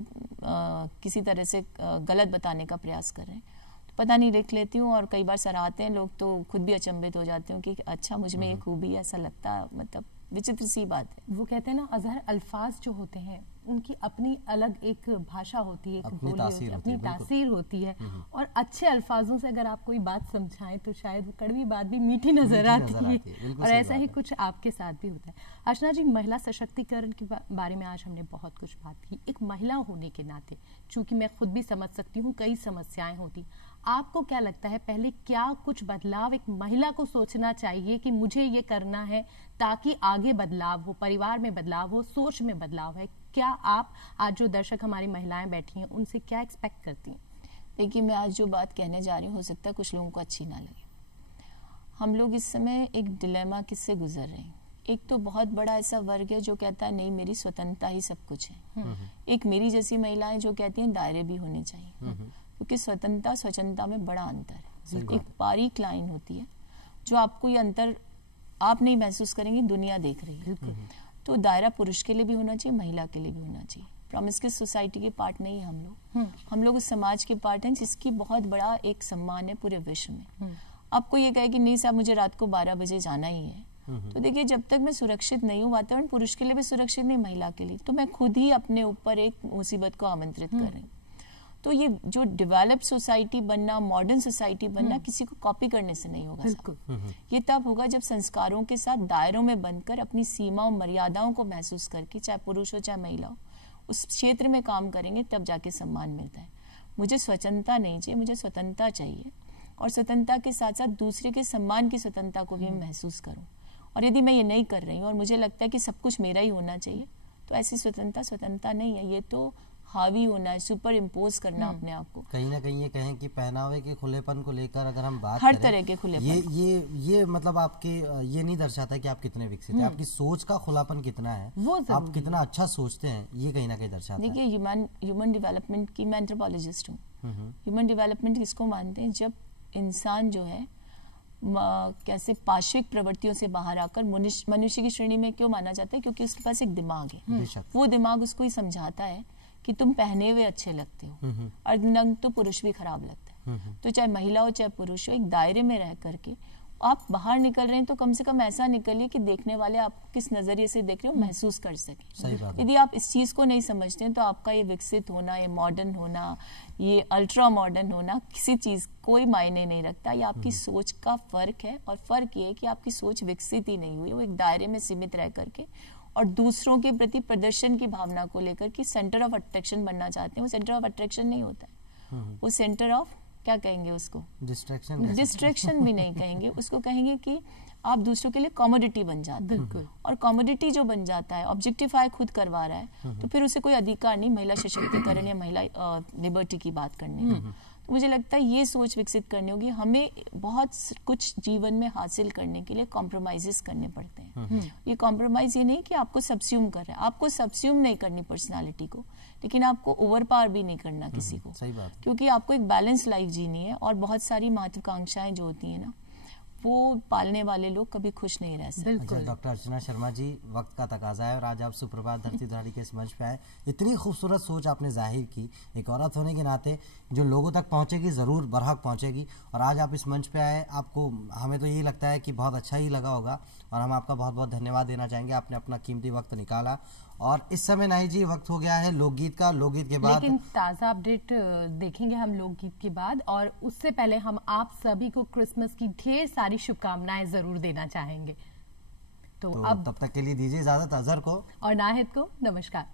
किसी तरह से गलत बताने का प्रयास कर रहे हैं। तो पता नहीं, लिख लेती हूँ और कई बार सराहते हैं लोग तो खुद भी अचंभित हो जाते हूँ कि अच्छा मुझ में ये खूबी ऐसा लगता, मतलब विचित्र सी बात है। वो कहते हैं ना, अजहर अल्फाज जो होते हैं उनकी अपनी अलग एक भाषा होती है, एक बोली होती है, अपनी तासीर होती है, और अच्छे अल्फाजों से अगर आप कोई बात समझाएं तो शायद वो कड़वी बात भी मीठी नजर आती है। और ऐसा ही कुछ आपके साथ भी होता है। अर्चना जी, महिला सशक्तिकरण के बारे में आज हमने बहुत कुछ बात की। एक महिला होने के नाते, चूंकि मैं खुद भी समझ सकती हूँ कई समस्याएं होती, आपको क्या लगता है पहले क्या कुछ बदलाव एक महिला को सोचना चाहिए कि मुझे ये करना है ताकि आगे बदलाव हो, परिवार में बदलाव हो, सोच में बदलाव है? क्या आप आज जो दर्शक हमारी महिलाएं बैठी हैं उनसे क्या एक्सपेक्ट करती हैं? देखिए, मैं आज जो बात कहने जा रही हूँ हो सकता है कुछ लोगों को अच्छी ना लगे। हम लोग इस समय एक डिलेमा किससे गुजर रहे हैं। एक तो बहुत बड़ा ऐसा वर्ग है जो कहता है नहीं, मेरी स्वतंत्रता ही सब कुछ है। एक मेरी जैसी महिलाएं जो कहती हैं दायरे भी होने चाहिए, क्योंकि स्वतंत्रता स्वच्छंदता में बड़ा अंतर है। एक बारीक लाइन होती है जो आपको ये अंतर आप नहीं महसूस करेंगे, दुनिया देख रही है। तो दायरा पुरुष के लिए भी होना चाहिए, महिला के लिए भी होना चाहिए। प्रॉमिस्क्यूअस सोसाइटी के पार्ट नहीं है हम लोग उस समाज के पार्ट हैं जिसकी बहुत बड़ा एक सम्मान है पूरे विश्व में। आपको ये कहे कि नहीं साहब मुझे रात को 12 बजे जाना ही है, तो देखिए जब तक मैं सुरक्षित नहीं हूँ, वातावरण पुरुष के लिए भी सुरक्षित नहीं, महिला के लिए, तो मैं खुद ही अपने ऊपर एक मुसीबत को आमंत्रित कर रही हूँ। तो ये जो डेवलप्ड सोसाइटी बनना, मॉडर्न सोसाइटी बनना किसी को कॉपी करने से नहीं होगा। ये तब होगा जब संस्कारों के साथ दायरों में बनकर अपनी सीमाओं मर्यादाओं को महसूस करके, चाहे पुरुष हो चाहे महिला हो, उस क्षेत्र में काम करेंगे, तब जाके सम्मान मिलता है। मुझे स्वतंत्रता नहीं चाहिए, मुझे स्वतंत्रता चाहिए, और स्वतंत्रता के साथ साथ दूसरे के सम्मान की स्वतंत्रता को भी मैं महसूस करूं। और यदि मैं ये नहीं कर रही हूँ और मुझे लगता है कि सब कुछ मेरा ही होना चाहिए, तो ऐसी स्वतंत्रता नहीं है, ये तो हावी होना है, सुपर इम्पोज करना अपने आप को। कहीं ना कहीं ये कहें कि पहनावे के खुलेपन को लेकर अगर हम बात हर करें, तरह के खुलेपन, ये मतलब आपके ये नहीं दर्शाता है कि आप कितने विकसित हैं, आपकी सोच का खुलापन कितना है, आप कितना अच्छा सोचते हैं, ये कहीं ना कहीं दर्शाता है। देखिए, ह्यूमन डेवलपमेंट की मैं एंथ्रोपोलॉजिस्ट हूँ। ह्यूमन डेवलपमेंट किसको मानते हैं? जब इंसान जो है कैसे पार्श्विक प्रवृत्तियों से बाहर आकर मनुष्य की श्रेणी में क्यों माना जाता है? क्योंकि उसके पास एक दिमाग है। वो दिमाग उसको ही समझाता है कि तुम पहने हुए अच्छे लगते हो, अर्धनग्न तो पुरुष भी खराब लगता है। तो चाहे महिला हो चाहे पुरुष हो, एक दायरे में रह करके आप बाहर निकल रहे हैं तो कम से कम ऐसा निकलिए कि देखने वाले आपको किस नजरिए से देख रहे हो महसूस कर सके। यदि आप इस चीज को नहीं समझते हैं तो आपका ये विकसित होना, ये मॉडर्न होना, ये अल्ट्रा मॉडर्न होना किसी चीज कोई मायने नहीं रखता। ये आपकी सोच का फर्क है, और फर्क ये है कि आपकी सोच विकसित ही नहीं हुई, वो एक दायरे में सीमित रह करके और दूसरों के प्रति प्रदर्शन की भावना को लेकर कि सेंटर ऑफ अट्रैक्शन बनना चाहते हैं। वो सेंटर ऑफ अट्रैक्शन नहीं होता है, वो सेंटर ऑफ क्या कहेंगे उसको, डिस्ट्रैक्शन भी नहीं कहेंगे, उसको कहेंगे कि आप दूसरों के लिए कॉमोडिटी बन जाते हैं। और कॉमोडिटी जो बन जाता है, ऑब्जेक्टिफाई खुद करवा रहा है, तो फिर उसे कोई अधिकार नहीं महिला सशक्तिकरण या महिला लिबर्टी की बात करने का। तो मुझे लगता है ये सोच विकसित करनी होगी। हमें बहुत कुछ जीवन में हासिल करने के लिए कॉम्प्रोमाइजेस करने पड़ते हैं। ये कॉम्प्रोमाइज ये नहीं कि आपको सबस्यूम कर रहा है, आपको सबस्यूम नहीं करनी पर्सनालिटी को, लेकिन आपको ओवर पावर भी नहीं करना किसी को। सही बात। क्योंकि आपको एक बैलेंस लाइफ जीनी है, और बहुत सारी महत्वाकांक्षाएं जो होती है ना, वो पालने वाले लोग कभी खुश नहीं रह सकते। अच्छा डॉक्टर अर्चना शर्मा जी, वक्त का तकाजा है और आज आप सुप्रभात धरती धड़ी के इस मंच पे आए, इतनी खूबसूरत सोच आपने जाहिर की, एक औरत होने के नाते जो लोगों तक पहुंचेगी ज़रूर बरहक पहुंचेगी, और आज आप इस मंच पे आए, आपको हमें तो यही लगता है कि बहुत अच्छा ही लगा होगा और हम आपका बहुत बहुत धन्यवाद देना चाहेंगे, आपने अपना कीमती वक्त निकाला। और इस समय नहीं जी वक्त हो गया है लोकगीत का, लोकगीत के बाद लेकिन ताज़ा अपडेट देखेंगे हम लोकगीत के बाद, और उससे पहले हम आप सभी को क्रिसमस की ढेर सारी शुभकामनाएं जरूर देना चाहेंगे। तो अब तब तक के लिए दीजिए इजाजत अजहर को और नाहिद को नमस्कार।